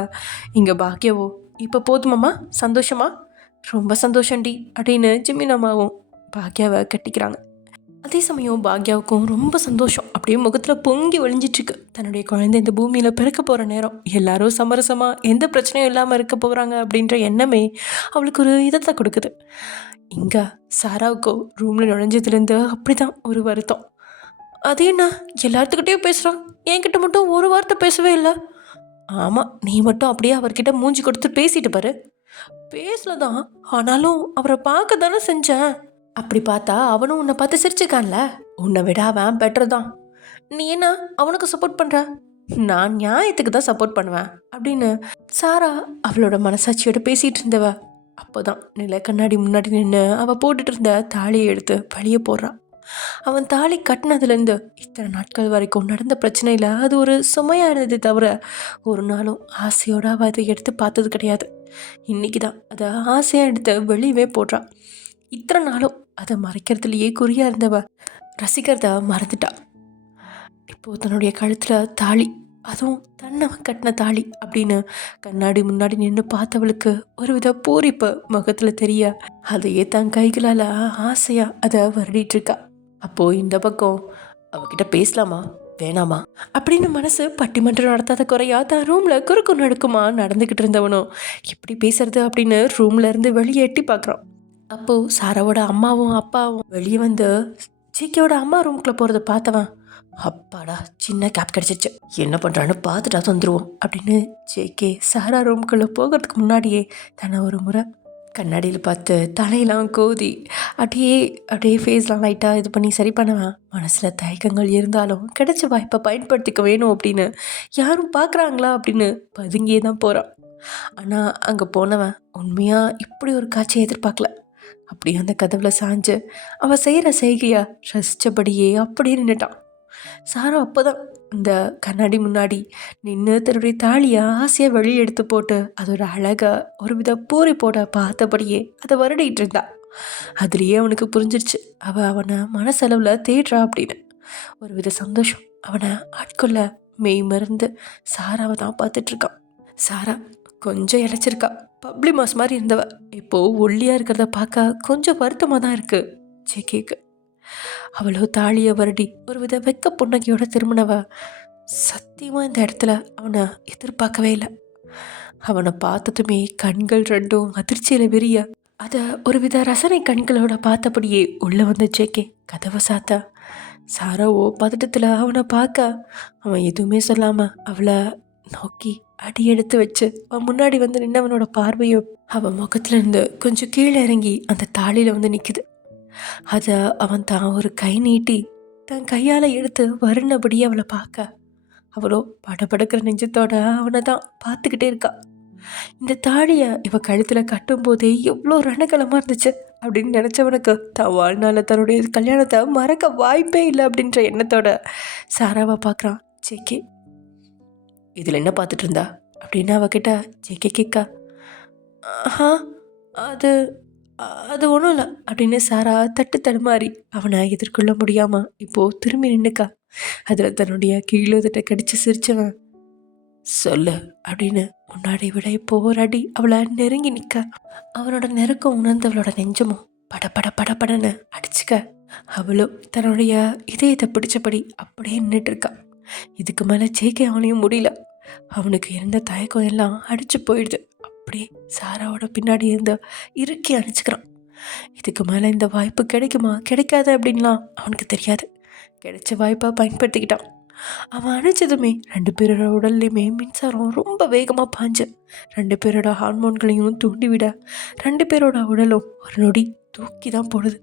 இங்கே பாக்கியவோ இப்போ போதுமாம்மா, சந்தோஷமா, ரொம்ப சந்தோஷம்டி அப்படின்னு ஜிமின் அம்மாவும் பாக்யாவை கட்டிக்கிறாங்க. அதே சமயம் பாக்யாவுக்கும் ரொம்ப சந்தோஷம் அப்படியே முகத்தில் பொங்கி ஒழிஞ்சிட்ருக்கு. தன்னுடைய குழந்தை இந்த பூமியில் பிறக்க போகிற நேரம், எல்லாரும் சமரசமாக எந்த பிரச்சனையும் இல்லாமல் இருக்க போகிறாங்க அப்படின்ற எண்ணமே அவளுக்கு ஒரு இதத்தை கொடுக்குது. இங்கே சாராவுக்கோ ரூமில் நுழைஞ்சதுலேருந்து அப்படி தான் ஒரு வருத்தம். அது என்ன, எல்லாத்துக்கிட்டேயும் பேசுகிறான், என்கிட்ட மட்டும் ஒரு வார்த்தை பேசவே இல்லை. ஆமாம், நீ மட்டும் அப்படியே அவர்கிட்ட மூஞ்சி கொடுத்து பேசிட்டு பாரு. பேசல தான், ஆனாலும் அவரை பார்க்க தானே செஞ்சேன். அப்படி பார்த்தா அவனும் உன்னை பார்த்து சிரிச்சுக்கான்ல, உன்னை விட அவன் பெட்டர் தான். நீ என்ன அவனுக்கு சப்போர்ட் பண்ணுற? நான் நியாயத்துக்கு தான் சப்போர்ட் பண்ணுவேன் அப்படின்னு சாரா அவளோட மனசாட்சியோட பேசிகிட்டு இருந்தவ. அப்போ தான் நிலை கண்ணாடி முன்னாடி நின்று அவள் போட்டுட்டு இருந்த தாலியை எடுத்து வழியே போடுறான். அவன் தாலி கட்டினதுலேருந்து இத்தனை நாட்கள் வரைக்கும் நடந்த பிரச்சனையில் அது ஒரு சுமையாக இருந்தது தவிர ஒரு நாளும் ஆசையோடு அவள் அதை எடுத்து பார்த்தது கிடையாது. இன்றைக்கி தான் அதை ஆசையாக எடுத்து வெளியவே போடுறான். இத்தனை நாளும் அதை மறைக்கிறதுலையே குறியாக இருந்தவ ரசிக்கிறத மறந்துட்டா. இப்போது தன்னுடைய கழுத்தில் தாலி, அதுவும் தன்னவன் கட்டின தாலி அப்படின்னு கண்ணாடி முன்னாடி நின்று பார்த்தவளுக்கு ஒரு வித பூரிப்பு முகத்தில் தெரிய அதையே தன் கைகளால் ஆசையாக அதை வருடிட்டுருக்கா. அப்போது இந்த பக்கம் அவகிட்ட பேசலாமா வேணாமா அப்படின்னு மனசு பட்டிமன்றம் நடத்தாத குறையா தான் ரூமில் குறுக்கு நடுக்குமா நடந்துக்கிட்டு இருந்தவனும் எப்படி பேசுறது அப்படின்னு ரூம்ல இருந்து வெளியே எட்டி பார்க்குறான். அப்போது சாராவோட அம்மாவும் அப்பாவும் வெளியே வந்து ஜிகேயோட அம்மா ரூம்குள்ளே போகிறத பார்த்தவன், அப்பாடா சின்ன கேப் கிடச்சிச்சு, என்ன பண்ணுறான்னு பார்த்துட்டா வந்துடுவோம் அப்படின்னு ஜேகே சாரா ரூம்குள்ளே போகிறதுக்கு முன்னாடியே தன்னை ஒரு முறை கண்ணாடியில் பார்த்து தலையெல்லாம் கோதி அப்படியே ஃபேஸ்லாம் லைட்டாக இது பண்ணி சரி பண்ணுவேன். மனசில் தயக்கங்கள் இருந்தாலும் கிடைச்ச வாய்ப்பை பயன்படுத்திக்க வேணும் அப்படின்னு யாரும் பார்க்குறாங்களா அப்படின்னு பதுங்கியே தான் போகிறான். ஆனால் அங்கே போனவன் உண்மையாக இப்படி ஒரு காட்சியை எதிர்பார்க்கல. அப்படியே அந்த கதவுல சாஞ்சு அவள் செய்கிற செய்கையை ரசித்தபடியே அப்படியே நின்றுட்டான். சாரா அப்போதான் இந்த கண்ணாடி முன்னாடி நின்று தன்னுடைய தாலியை ஆசையாக வெளியே எடுத்து போட்டு அதோட அழகை ஒரு வித பூரி போட பார்த்தபடியே அதை வருடிட்டு இருந்தா. அதுலேயே அவனுக்கு புரிஞ்சிருச்சு அவனை மனசளவில் தேடுறா அப்படின்னு. ஒரு வித சந்தோஷம் அவனை ஆட்கொள்ள மெய் மறந்து சாராவை தான் பார்த்துட்ருக்கான். சாரா கொஞ்சம் இழைச்சிருக்கா, பப்ளி மாஸ் மாதிரி இருந்தவ இப்போது ஒல்லியாக இருக்கிறத பார்க்க கொஞ்சம் வருத்தமாக தான் இருக்குது ஜேகேக்கு. அவளோ தாலியை வருடி ஒரு வித வெக்க புன்னகையோட திரும்பினவ சத்தியமாக இந்த இடத்துல அவனை எதிர்பார்க்கவே இல்லை. அவனை பார்த்ததுமே கண்கள் ரெண்டும் அதிர்ச்சியில் விரிய அதை ஒரு வித ரசனை கண்களோட பார்த்தபடியே உள்ளே வந்த ஜேகே கதவை சாத்தா. சாராவோ பதட்டத்தில் அவனை பார்க்க அவன் எதுவுமே சொல்லாமல் அவளை நோக்கி அடி எடுத்து வச்சு அவன் முன்னாடி வந்து நின்னவனோட பார்வையோ அவன் முகத்துல இருந்து கொஞ்சம் கீழே இறங்கி அந்த தாலியில் வந்து நிற்குது. அதை அவன் தான் ஒரு கை நீட்டி தன் கையால் எடுத்து வருணபடி அவளை பார்க்க அவளோ படபடக்கிற நெஞ்சத்தோட அவனை தான் பார்த்துக்கிட்டே இருக்கா. இந்த தாலியை இவ கழுத்தில் கட்டும் போதே எவ்வளோ ரணகலமாக இருந்துச்சு அப்படின்னு நினச்சவனுக்கு தான் வாழ்நாளில் தன்னுடைய கல்யாணத்தை மறக்க வாய்ப்பே இல்லை அப்படின்ற எண்ணத்தோட சாராவை பார்க்குறான் ஜேகே. இதில் என்ன பார்த்துட்டு இருந்தா அப்படின்னு அவகிட்ட ஜேகே கேட்க, ஆஹா அது அது ஒன்றும் இல்லை அப்படின்னு சாரா தட்டு தடுமாறி அவனை எதிர்கொள்ள முடியாமல் இப்போது திரும்பி நின்றுக்கா. அதில் தன்னுடைய கீழோதட்டை கடிச்சு சிரிச்சவன், சொல்லு அப்படின்னு முன்னாடி விட போராடி அவளை நெருங்கி நிற்க அவனோட நெருக்கம் உணர்ந்தவளோட நெஞ்சமும் படன்னு அடிச்சுக்க அவளும் தன்னுடைய இதயத்தை பிடிச்சபடி அப்படியே நின்றுட்டுருக்கா. இதுக்கு மேலே ஜேகே அவனையும் முடியல. அவனுக்கு இருந்த தயக்கம் எல்லாம் அடிச்சு போயிடுது. அப்படியே சாராவோட பின்னாடி இருந்து இறுக்கி அணைச்சிக்கிறான். இதுக்கு மேலே இந்த வாய்ப்பு கிடைக்குமா கிடைக்காது அப்படின்லாம் அவனுக்கு தெரியாது. கிடைச்ச வாய்ப்பை பயன்படுத்திக்கிட்டான். அவன் அணைச்சதுமே 2 பேரோட உடல்லையுமே மின்சாரம் ரொம்ப வேகமாக பாஞ்சு 2 பேரோட ஹார்மோன்களையும் தூண்டி விட 2 பேரோட உடலும் ஒரு நொடி தூக்கி தான் போடுது.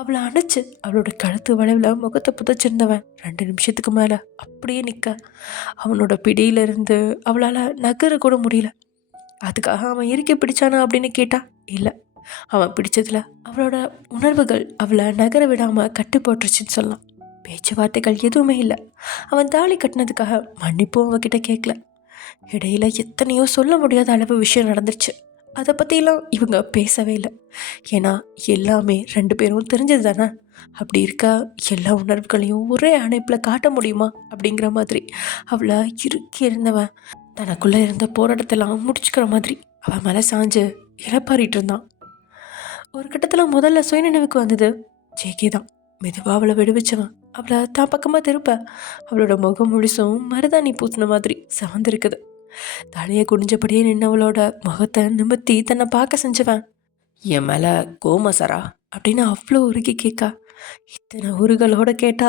அவளை அணைச்சு அவளோட கழுத்து வளைவில் முகத்தை புதைச்சிருந்தவன் 2 நிமிஷத்துக்கு மேலே அப்படியே நிற்க அவனோட பிடியிலிருந்து அவளால் நகர கூட முடியல. அதுக்காக அவன் இறுக்கி பிடிச்சானா அப்படின்னு கேட்டா இல்லை. அவன் பிடிச்சதில் அவளோட உணர்வுகள் அவளை நகர விடாமல் கட்டு போட்டுருச்சுன்னு சொல்லலாம். பேச்சுவார்த்தைகள் எதுவுமே இல்லை. அவன் தாலி கட்டினதுக்காக மன்னிப்பும் அவகிட்ட கேட்கல. இடையில எத்தனையோ சொல்ல முடியாத அளவு விஷயம் நடந்துருச்சு. அதை பற்றிலாம் இவங்க பேசவே இல்லை. ஏன்னா எல்லாமே 2 பேரும் தெரிஞ்சது தானே. அப்படி இருக்கா எல்லா உணர்வுகளையும் ஒரே அணைப்பில் காட்ட முடியுமா அப்படிங்கிற மாதிரி அவளை இறுக்கி இருந்தவன் தனக்குள்ளே இருந்த போராட்டத்தெல்லாம் முடிச்சுக்கிற மாதிரி அவன் மேலே சாஞ்சு இழப்பாரிட்டு இருந்தான். ஒரு கட்டத்தில் முதல்ல சுயநினைவுக்கு வந்தது ஜேகே தான். மெதுவாக அவளை விடுவிச்சவன் அவளை தான் பக்கமாக திருப்ப அவளோட முகம் முழுசும் மருதாணி பூசின மாதிரி சார்ந்திருக்குது. தலையை குனிஞ்சபடியே நின்னவளோட முகத்தை நிமித்தி தன்னை பார்க்க செஞ்சவன், என் மேலே கோமா சாரா அப்படின்னு அவ்வளோ உருகி கேட்கா. இத்தனை உருகளோட கேட்டா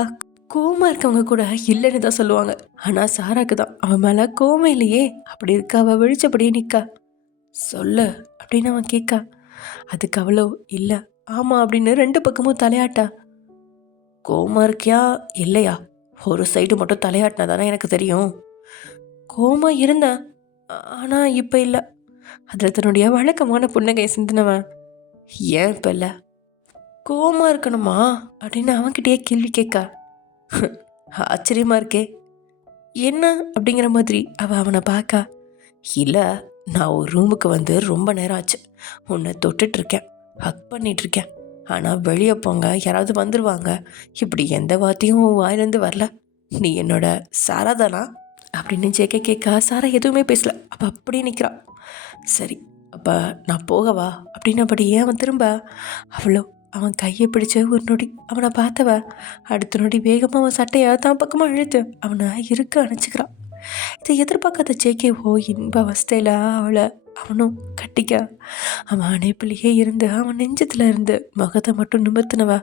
கோமா இருக்கவங்க கூட இல்லைன்னு தான் சொல்லுவாங்க. ஆனால் சாராக்கு தான் அவன் மேலே கோவம் இல்லையே. அப்படி இருக்க அவள் விழிச்சபடியே நிற்கா. சொல்லு அப்படின்னு அவன் கேட்கா. அதுக்கு அவ்வளோ இல்லை ஆமாம் அப்படின்னு 2 பக்கமும் தலையாட்டா. கோமா இருக்கியா இல்லையா? ஒரு சைடு மட்டும் தலையாட்டினா தானே எனக்கு தெரியும். கோமா இருந்தேன், ஆனால் இப்போ இல்லை. அதில் தன்னுடைய வழக்கமான புன்னகையை சிந்தினவன், ஏன் இப்போ இல்லை? கோமா இருக்கணுமா அப்படின்னு அவன்கிட்டயே கேள்வி கேட்கா. ஆச்சரியமா இருக்கே, என்ன அப்படிங்கிற மாதிரி அவனை பார்க்கா. இல்லை, நான் ஒரு ரூமுக்கு வந்து ரொம்ப நேரம் ஆச்சு. உன்னை தொட்டுட்ருக்கேன், ஹக் பண்ணிகிட்ருக்கேன். ஆனால் வெளியே போங்க, யாராவது வந்துடுவாங்க. இப்படி எந்த வார்த்தையும் வாயிலேருந்து வரல. நீ என்னோட சாரா தானா அப்படின்னு கேட்கா. சாரா எதுவுமே பேசல. அப்போ அப்படியே நிற்கிறான். சரி, அப்போ நான் போகவா அப்படின்னபடி அவன் திரும்ப அவ்வளோ அவன் கையை பிடிச்ச ஒரு நொடி அவனை பார்த்தவ அடுத்த நொடி வேகமாக அவன் சட்டையை தான் பக்கமாக இழுத்து அவனை இருக்க அணைச்சிக்கிறான். இதை எதிர்பார்க்காத ஜேகேவோ இன்ப அவஸ்தையில் அவளை அவனும் கட்டிக்க அவன் அணைப்பிலேயே இருந்து அவன் நெஞ்சத்தில் இருந்து முகத்தை மட்டும் நிமிர்த்தினவ,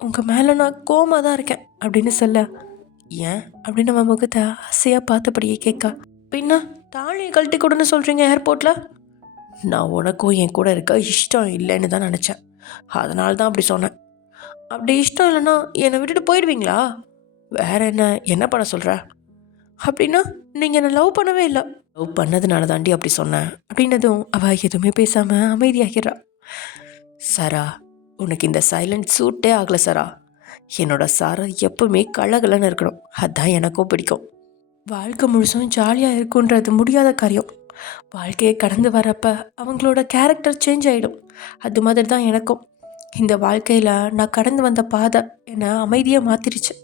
உங்கள் மேலே நான் கோமாக தான் இருக்கேன் அப்படின்னு சொல்ல. ஏன் அப்படின்னு அவன் முகத்தை ஆசையாக பார்த்தபடியே கேட்கா. பின்ன தாலியை கழட்டி கொடுன்னு சொல்கிறீங்க ஏர்போர்ட்டில்? நான் உனக்கும் என் கூட இருக்க இஷ்டம் இல்லைன்னு தான் நினச்சேன், அதனால தான் அப்படி சொன்னேன். அப்படி இஷ்டம் இல்லைன்னா என்னை விட்டுட்டு போயிடுவீங்களா? வேற என்ன பண்ண சொல்கிற? அப்படின்னா நீங்கள் என்னை லவ் பண்ணவே இல்லை. லவ் பண்ணதுனால தாண்டி அப்படி சொன்னேன் அப்படின்னதும் அவள் எதுவுமே பேசாமல் அமைதியாகிறா. சாரா, உனக்கு இந்த சைலண்ட் சூட்டே ஆகலை சாரா. என்னோட சாரா எப்பவுமே கலகலன்னு இருக்கணும், அதுதான் எனக்கும் பிடிக்கும். வாழ்க்கை முழுசும் ஜாலியாக இருக்குன்றது முடியாத காரியம். வாழ்க்கையை கடந்து வரப்ப அவங்களோட கேரக்டர் சேஞ்ச் ஆகிடும். அது மாதிரி தான் எனக்கும். இந்த வாழ்க்கையில் நான் கடந்து வந்த பாதை என்னை அமைதியாக மாற்றிருச்சு.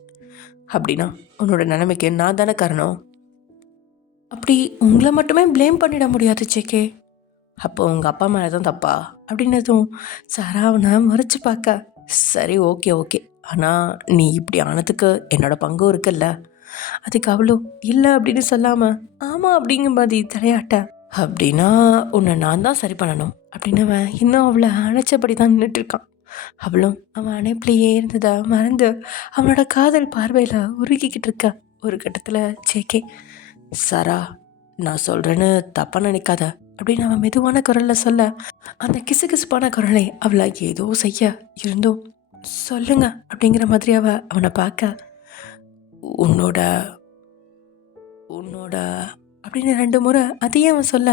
அப்படின்னா உன்னோட நிலைமைக்கு நான் தானே காரணம். அப்படி உங்களை மட்டுமே ப்ளேம் பண்ணிட முடியாது ஜேகே. அப்போ உங்கள் அப்பா மேலே தான் தப்பா அப்படின்னதும் சாரா அவனை மறைச்சு பார்க்க, சரி ஓகே ஓகே, ஆனால் நீ இப்படி ஆனதுக்கு என்னோட பங்கும் இருக்குல்ல. அதுக்கு அவ்வளோ இல்லை அப்படின்னு சொல்லாமல் ஆமாம் அப்படிங்கிற மாதிரி தலையாட்ட. அப்படின்னா உன்னை நான் தான் சரி பண்ணணும் அப்படின்னு அவன் இன்னும் அவளை அணைச்சபடி தான் நின்றுட்டுருக்கான். அவளும் அவன் அணைப்பிலேயே இருந்ததை மறந்து அவனோட காதல் பார்வையில் உருகிக்கிட்டு இருக்கா. ஒரு கட்டத்தில் ஜேகே, சாரா நான் சொல்கிறேன்னு தப்பாக நினைக்காத அப்படின்னு அவன் மெதுவான குரலில் சொல்ல, அந்த கிசுகிசுப்பான குரலை அவளை ஏதோ செய்ய இருந்தும் சொல்லுங்க அப்படிங்கிற மாதிரி அவனை பார்க்க, உன்னோட உன்னோட அப்படின்னு 2 முறை அதையே அவன் சொல்ல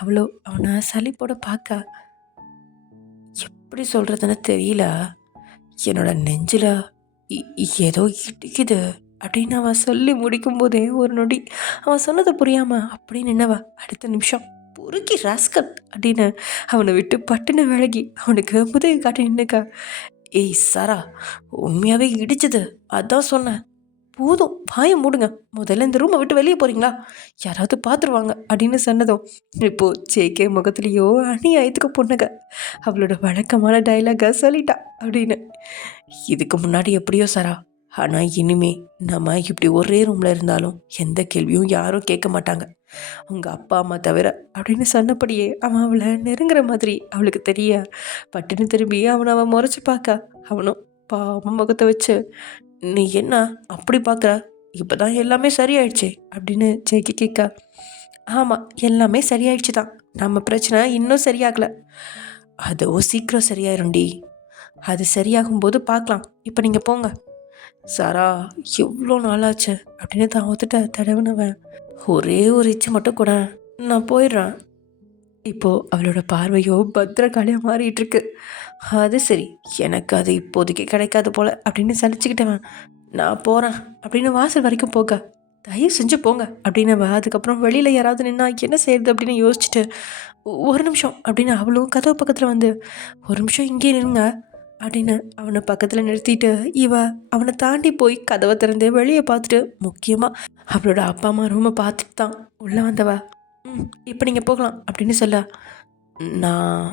அவ்வளோ அவனை சலிப்போட பார்க்க, எப்படி சொல்கிறதுன்னு தெரியல, என்னோட நெஞ்சில் ஏதோ இடிக்குது அப்படின்னு அவன் சொல்லி முடிக்கும் போதே ஒரு நொடி அவன் சொன்னதை புரியாமல் அப்படி நின்னவ அடுத்த நிமிஷம் பொறுக்கி ராஸ்கல் அப்படின்னு அவனை விட்டு பட்டுன்னு விலகி அவனுக்கு உதவி காட்டி நின்னுக்கா. ஏய் சாரா, உண்மையாகவே இடிச்சது, அதான் சொன்னேன். போதும் வாயை மூடுங்க, முதல்ல இந்த ரூமை விட்டு வெளியே போகிறீங்களா, யாராவது பார்த்துருவாங்க அப்படின்னு சொன்னதும் இப்போது ஜேகே முகத்துலேயோ அநியாயத்துக்கு பொண்ணுங்க அவளோட வழக்கமான டைலாக சொல்லிட்டா அப்படின்னு. இதுக்கு முன்னாடி எப்படியோ சாரா, ஆனால் இனிமே நம்ம இப்படி ஒரே ரூமில் இருந்தாலும் எந்த கேள்வியும் யாரும் கேட்க மாட்டாங்க, உங்கள் அப்பா அம்மா தவிர அப்படின்னு சொன்னபடியே அவன் அவளை நெருங்குற மாதிரி அவளுக்கு தெரிய பட்டுன்னு திரும்பி அவன் முறைச்சி பார்க்க, அவனும் பாவம் முகத்தை வச்சு, நீ என்ன அப்படி பார்க்குற, இப்போ தான் எல்லாமே சரியாயிடுச்சு அப்படின்னு ஜெயிக்க கேட்க. ஆமாம், எல்லாமே சரியாயிடுச்சு தான், நம்ம பிரச்சனை இன்னும் சரியாகலை, அதுவும் சீக்கிரம் சரியாயிரும்டி, அது சரியாகும்போது பார்க்கலாம், இப்போ நீங்கள் போங்க. சாரா, எவ்வளோ நாளாச்சு அப்படின்னு தான் ஒத்துட்ட தடவுனவன், ஒரே ஒரு இச்சை மட்டும் கூட, நான் போயிடுறேன். இப்போது அவளோட பார்வையோ பத்திரகாளியாக மாறிட்டு இருக்கு. அது சரி, எனக்கு அது இப்போதைக்கு கிடைக்காது போல் அப்படின்னு சலிச்சுக்கிட்டவன், நான் போகிறேன் அப்படின்னு வாசல் வரைக்கும் போக தயவு செஞ்சு போங்க அப்படின்னு அதுக்கப்புறம் வெளியில் யாராவது நின்னா என்ன செய்யறது அப்படின்னு யோசிச்சுட்டு ஒரு நிமிஷம் அப்படின்னு அவளும் கதவு பக்கத்தில் வந்து ஒரு நிமிஷம் இங்கே நின்னுங்க அப்படின்னு அவனை பக்கத்தில் நிறுத்திட்டு அவனை தாண்டி போய் கதவை திறந்து வெளியே பார்த்துட்டு முக்கியமாக அவளோட அப்பா அம்மா ரூமை பார்த்துட்டு தான் உள்ளே வந்தவ இப்போ நீங்கள் போகலாம் அப்படின்னு சொல்ல நான்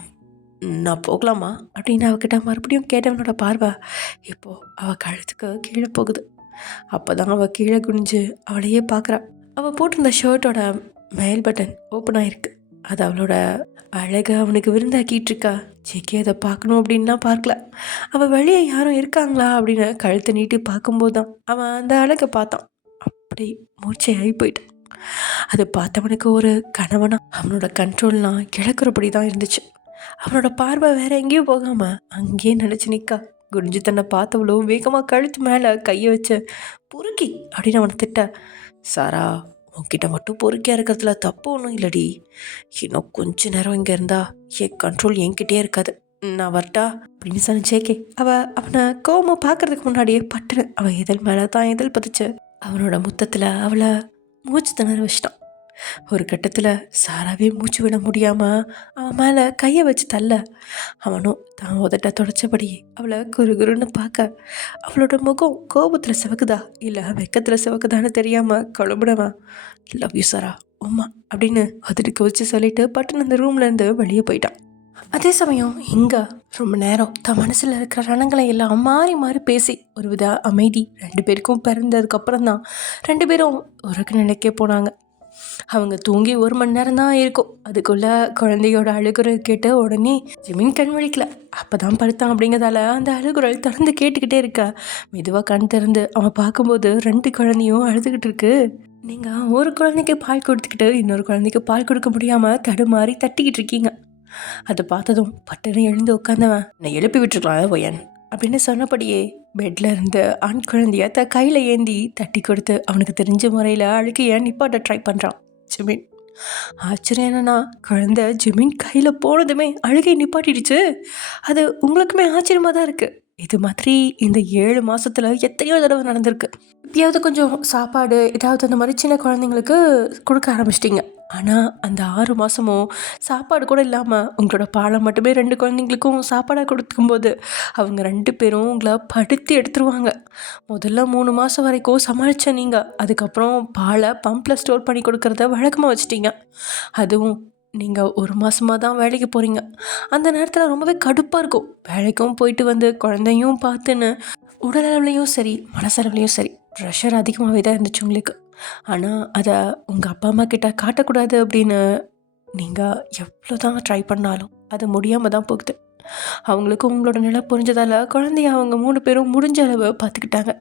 நான் போகலாமா அப்படின்னு அவகிட்ட மறுபடியும் கேட்டவனோட பார்வை இப்போது அவள் கழுத்துக்கு கீழே போகுது. அப்போ தான் அவள் கீழே குனிஞ்சு அவளையே பார்க்குறா. அவள் போட்டிருந்த ஷர்ட்டோட மேல் பட்டன் ஓப்பன் ஆகிருக்கு. அது அவளோட அழகை அவனுக்கு விருந்தாக்கிட்டு இருக்கா. ஜேகே அதை பார்க்கணும் அப்படின்லாம் பார்க்கல. அவள் வெளியே யாரும் இருக்காங்களா அப்படின்னு கழுத்தை நீட்டி பார்க்கும்போது தான் அவன் அந்த அழகை பார்த்தான். அப்படி மூச்சை ஆகி போயிட்டான். அதை பார்த்தவனுக்கு ஒரு கணவனா அவனோட கண்ட்ரோல்லாம் கிழக்குறபடி தான் இருந்துச்சு. அவனோட பார்வை வேற எங்கேயும் போகாம அங்கேயே நினச்சி நிற்கா. குனிஞ்சு தன்னை பார்த்தவளோ வேகமாக கழுத்து மேலே கையை வச்சு பொறுக்கி அப்படின்னு அவனை திட்ட, சாரா உன்கிட்ட மட்டும் பொறுக்கியாக இருக்கிறதுல தப்பு ஒன்றும் இல்லடி. இன்னும் கொஞ்ச நேரம் இங்கே இருந்தா என் கண்ட்ரோல் என்கிட்டே இருக்காது, நான் வரட்டா அப்படின்னு சொன்ன ஜேகே. அவனை கோவமாக பார்க்கறதுக்கு முன்னாடியே பட்டுன்னு அவள் இதழ் மேலே தான் இதழ் பதிச்சு அவனோட முத்தத்தில் அவளை மூச்சு திணற வச்சிட்டான். ஒரு கட்டத்தில் சாராவே மூச்சு விட முடியாமல் அவன் மேலே கையை வச்சு தள்ள அவனும் தான் உதட்ட தொடச்சபடி அவளை குறுகுறுன்னு பார்க்க அவளோட முகம் கோபத்தில் சிவக்குதா இல்லை வெக்கத்தில் சிவக்குதான்னு தெரியாமல் குழம்புடவன் லவ் யூ சாரா உம்மா அப்படின்னு அதிர்க்கு வச்சு சொல்லிட்டு பட்டுன்னு அந்த ரூம்லேருந்து வெளியே போயிட்டான். அதே சமயம் இங்கே ரொம்ப நேரம் தன் மனசில் இருக்கிற ரணங்களை எல்லாம் மாறி மாறி பேசி ஒரு வித அமைதி ரெண்டு பேருக்கும் பிறந்ததுக்கப்புறம் தான் ரெண்டு பேரும் ஒரு நிலைக்கே போனாங்க. அவங்க தூங்கி 1 மணி நேரம் தான் இருக்கும். அதுக்குள்ளே குழந்தையோட அழுகுறல் கேட்டு உடனே ஜிமின் கண் விழிக்கல. அப்போ தான் படுத்தான் அப்படிங்கிறதால அந்த அழுகுறல் தொடர்ந்து கேட்டுக்கிட்டே இருக்கா. மெதுவாக கண் திறந்து அவன் பார்க்கும்போது 2 குழந்தையும் அழுதுகிட்டு இருக்கு. நீங்கள் ஒரு குழந்தைக்கு பால் கொடுத்துக்கிட்டு இன்னொரு குழந்தைக்கு பால் கொடுக்க முடியாமல் தடுமாறி தட்டிக்கிட்டு இருக்கீங்க. அதை பார்த்ததும் பட்டுன்னு எழுந்து உட்காந்தவன், நான் எழுப்பி விட்டுருக்கலாம் ஒயன் அப்படின்னு சொன்னபடியே பெட்டில் இருந்து ஆண் குழந்தைய கையில் ஏந்தி தட்டி கொடுத்து அவனுக்கு தெரிஞ்ச முறையில் அழுகையை நிப்பாட்ட ட்ரை பண்ணுறான் ஜிமின். ஆச்சரியம் என்னன்னா குழந்தை ஜிமின் கையில் போனதுமே அழுகை நிப்பாட்டிடுச்சு. அது உங்களுக்குமே ஆச்சரியமாக தான் இருக்குது. இது மாதிரி இந்த 7 மாதத்தில் எத்தனையோ தடவை நடந்திருக்கு. எப்பயாவது கொஞ்சம் சாப்பாடு ஏதாவது அந்த மாதிரி சின்ன குழந்தைங்களுக்கு கொடுக்க ஆரம்பிச்சிட்டிங்க. ஆனால் அந்த 6 மாதமும் சாப்பாடு கூட இல்லாமல் உங்களோட பாலை மட்டுமே 2 குழந்தைங்களுக்கும் சாப்பாடாக கொடுக்கும்போது அவங்க 2 பேரும் உங்களை படுத்தி எடுத்துருவாங்க. முதல்ல 3 மாதம் வரைக்கும் சமாளித்த நீங்கள் அதுக்கப்புறம் பாலை பம்பில் ஸ்டோர் பண்ணி கொடுக்கறத வழக்கமாக வச்சிட்டிங்க. அதுவும் நீங்கள் 1 மாதமாக தான் வேலைக்கு போகிறீங்க. அந்த நேரத்தில் ரொம்பவே கடுப்பாக இருக்கும். வேலைக்கும் போயிட்டு வந்து குழந்தையும் பார்த்துன்னு உடலளவுலேயும் சரி மனசளவுலேயும் சரி ப்ரெஷர் அதிகமாகவே தான் இருந்துச்சு உங்களுக்கு. ஆனால் அதை உங்கள் அப்பா அம்மா கிட்ட காட்டக்கூடாது அப்படின்னு நீங்கள் எவ்வளோ தான் ட்ரை பண்ணாலும் அது முடியாமல் தான் போகுது. அவங்களுக்கு உங்களோட நிலை புரிஞ்சதால் குழந்தைய அவங்க 3 பேரும் முடிஞ்ச அளவு பார்த்துக்கிட்டாங்க.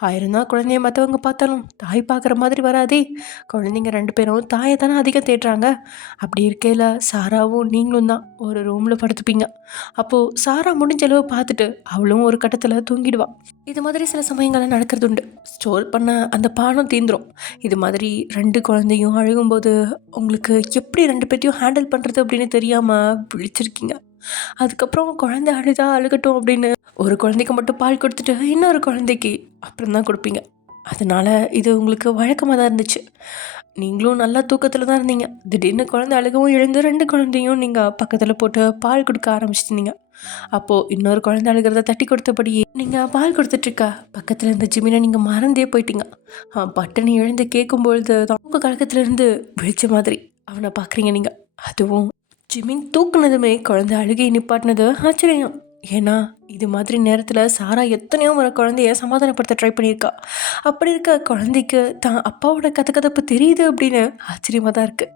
1000 தான் குழந்தைய மற்றவங்க பார்த்தாலும் தாய் பார்க்குற மாதிரி வராதே. குழந்தைங்க 2 பேரும் தாயை தானே அதிகம் தேடுறாங்க. அப்படி இருக்கையில் சாராவும் நீங்களும் தான் ஒரு ரூமில் படுத்துப்பீங்க. அப்போது சாரா முடிஞ்ச அளவு பார்த்துட்டு அவளும் ஒரு கட்டத்தில் தூங்கிடுவாள். இது மாதிரி சில சமயங்களில் நடக்கிறது உண்டு. ஸ்டோர் பண்ண அந்த பானம் தீந்துடும். இது மாதிரி 2 குழந்தையும் அழுகும்போது உங்களுக்கு எப்படி 2 பேர்த்தையும் ஹேண்டில் பண்ணுறது அப்படின்னு தெரியாமல் விழிச்சிருக்கீங்க. அதுக்கப்புறம் குழந்தை அழுகட்டும் அப்படின்னு ஒரு குழந்தைக்கு மட்டும் பால் கொடுத்துட்டு இன்னொரு குழந்தைக்கு அப்புறம் தான் கொடுப்பீங்க. அதனால் இது உங்களுக்கு வழக்கமாக தான் இருந்துச்சு. நீங்களும் நல்லா தூக்கத்தில் தான் இருந்தீங்க. திடீர்னு குழந்தை அழுகவும் எழுந்து 2 குழந்தையும் நீங்கள் பக்கத்தில் போட்டு பால் கொடுக்க ஆரம்பிச்சிருந்தீங்க. அப்போது இன்னொரு குழந்தை அழுகிறத தட்டி கொடுத்தபடியே நீங்கள் பால் கொடுத்துட்ருக்கா பக்கத்தில் இருந்த ஜிமினை நீங்கள் மறந்தே போயிட்டீங்க. பட்டுன்னு எழுந்து கேட்கும்பொழுது தான் உங்கள் கழகத்துலேருந்து விழிச்ச மாதிரி அவனை பார்க்குறீங்க நீங்கள். அதுவும் ஜிமின் தூக்குனதுமே குழந்தை அழுகையை நிப்பாட்டினது ஆச்சரியம். ஏன்னா இது மாதிரி நேரத்தில் சாரா எத்தனையோ முறை குழந்தைய சமாதானப்படுத்த ட்ரை பண்ணியிருக்கா. அப்படி இருக்க குழந்தைக்கு தான் அப்பாவோட கதப்பு தெரியுது அப்படின்னு ஆச்சரியமாக தான் இருக்குது.